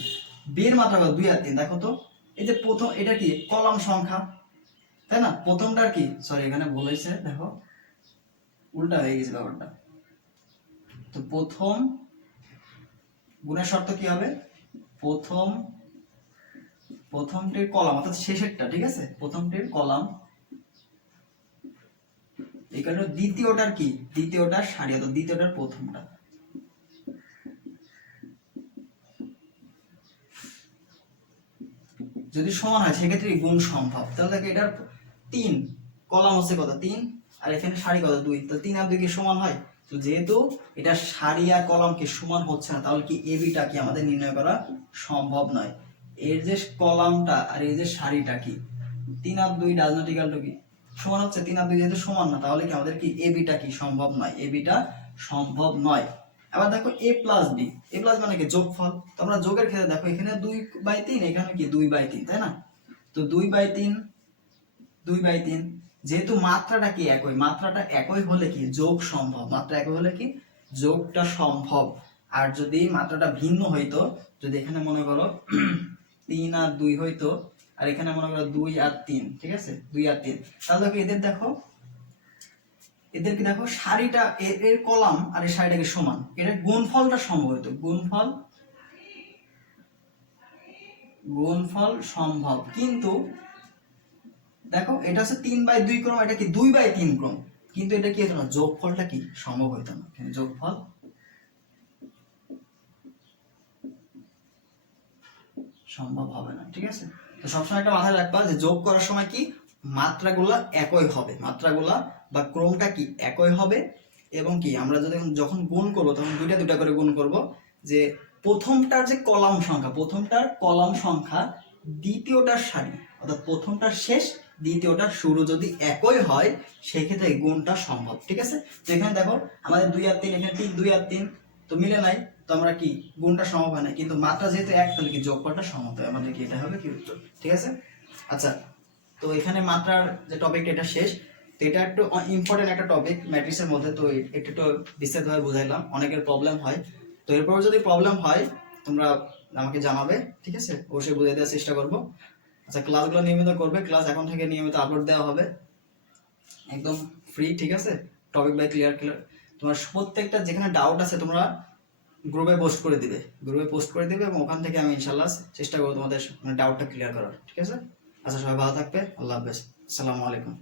বি এর মাত্রা কত 2 আর 3। দেখো তো এই যে প্রথম এটা কি কলাম সংখ্যা, তাই না। প্রথমটার কি, সরি এখানে ভুল হয়েছে, দেখো উল্টা হয়ে গেছে ব্যাপারটা। তো প্রথম গুণের শর্ত কি হবে, প্রথমটির কলাম অর্থাৎ শেষেরটা, ঠিক আছে, প্রথমটির কলাম এই কারণে দ্বিতীয়টার কি, দ্বিতীয়টার সারি অর্থাৎ দ্বিতীয়টার প্রথমটা। যদি সমান হয় সেক্ষেত্রে গুণ সম্ভব। তাহলে দেখো এটার 3 কলাম হচ্ছে কত 3, আর এখানে সারি কত 2, তো 3 আর 2 কি সমান হয়। তো যেহেতু এটা সারি আর কলাম কি সমান হচ্ছে না, তাহলে কি এ বিটা কি আমাদের নির্ণয় করা সম্ভব নয়। এর যে কলামটা আর এই যে সারিটা কি 3 আর 2 ডাজ নট ইকুয়াল টু কি সমান হচ্ছে, 3 আর 2 যেহেতু সমান না, তাহলে কি আমাদের কি এ বিটা কি সম্ভব নয়, এ বিটা সম্ভব নয়। আবার দেখো a plus B, a plus মানে কি যোগফল। তো আমরা যোগের ক্ষেত্রে দেখো এখানে 2/3, এখানে কি 2/3, তাই না। তো 2/3 যেহেতু মাত্রাটা কি একই, মাত্রাটা একই হলে কি যোগ সম্ভব, মাত্রা একই হলে কি যোগটা সম্ভব। আর যদি মাত্রাটা ভিন্ন হইতো, যদি এখানে মনে করো 3 আর 2 হইতো, আর এখানে মনে করো 2 আর 3, ঠিক আছে 2 আর 3, তাহলে কি এদেরকে দেখো সারিটা এর কলাম আর এই সারিটা কি সমান, এটা গুণফলটা সম্ভব হইতো, গুণফল সম্ভব। কিন্তু দেখো এটা হচ্ছে 3/2 ক্রম, এটা কি 2/3 ক্রম, কিন্তু এটা কি হতো না, যোগফলটা কি সম্ভব হইতো না, যোগফল সম্ভব হবে না, ঠিক আছে। তো সবসময় একটা মাথায় রাখবা যে যোগ করার সময় কি মাত্রাগুলা একই হবে, মাত্রাগুলা বা ক্রমটা কি একই হবে। এবং কি আমরা যখন গুণ করব তখন দুইটা করে গুণ করব, যে প্রথমটার যে কলাম সংখ্যা, প্রথমটার কলাম সংখ্যা দ্বিতীয়টার সারি অর্থাৎ প্রথমটার শেষ দ্বিতীয়টার শুরু যদি একই হয় সেক্ষেত্রে গুণটা সম্ভব, ঠিক আছে। তো এখানে দেখো আমাদের 2 আর 3, এখানে 2 আর 3 তো মিলে নাই, তো আমরা কি গুণটা সম্ভব হয় না, কিন্তু মাত্রা যেহেতু এক তাহলে কি যোগফলটা সম্ভব হয়, আমাদের কি এটা হবে কি উত্তর, ঠিক আছে। আচ্ছা, তো এখানে মাত্রার যে টপিকটা এটা শেষ। তো এটা একটু ইম্পর্টেন্ট একটা টপিক ম্যাট্রিক্সের মধ্যে, তো একটু বিস্তারিতভাবে বুঝাইলাম, অনেকের প্রবলেম হয়। তো এরপর যদি প্রবলেম হয় তোমরা আমাকে জানাবে, ঠিক আছে, অবশ্যই বুঝিয়ে দেওয়ার চেষ্টা করবো। আচ্ছা, ক্লাসগুলো নিয়মিত করবে, ক্লাস এখন থেকে নিয়মিত আপলোড দেওয়া হবে একদম ফ্রি, ঠিক আছে। টপিক বাই ক্লিয়ার তোমার প্রত্যেকটা যেখানে ডাউট আছে তোমরা গ্রুপে পোস্ট করে দিবে, এবং ওখান থেকে আমি ইনশাল্লাহ চেষ্টা করবো তোমাদের ডাউটটা ক্লিয়ার করার, ঠিক আছে। আচ্ছা, সবাই ভালো থাকবে, আল্লাহ হাফেজ, আসসালামু আলাইকুম।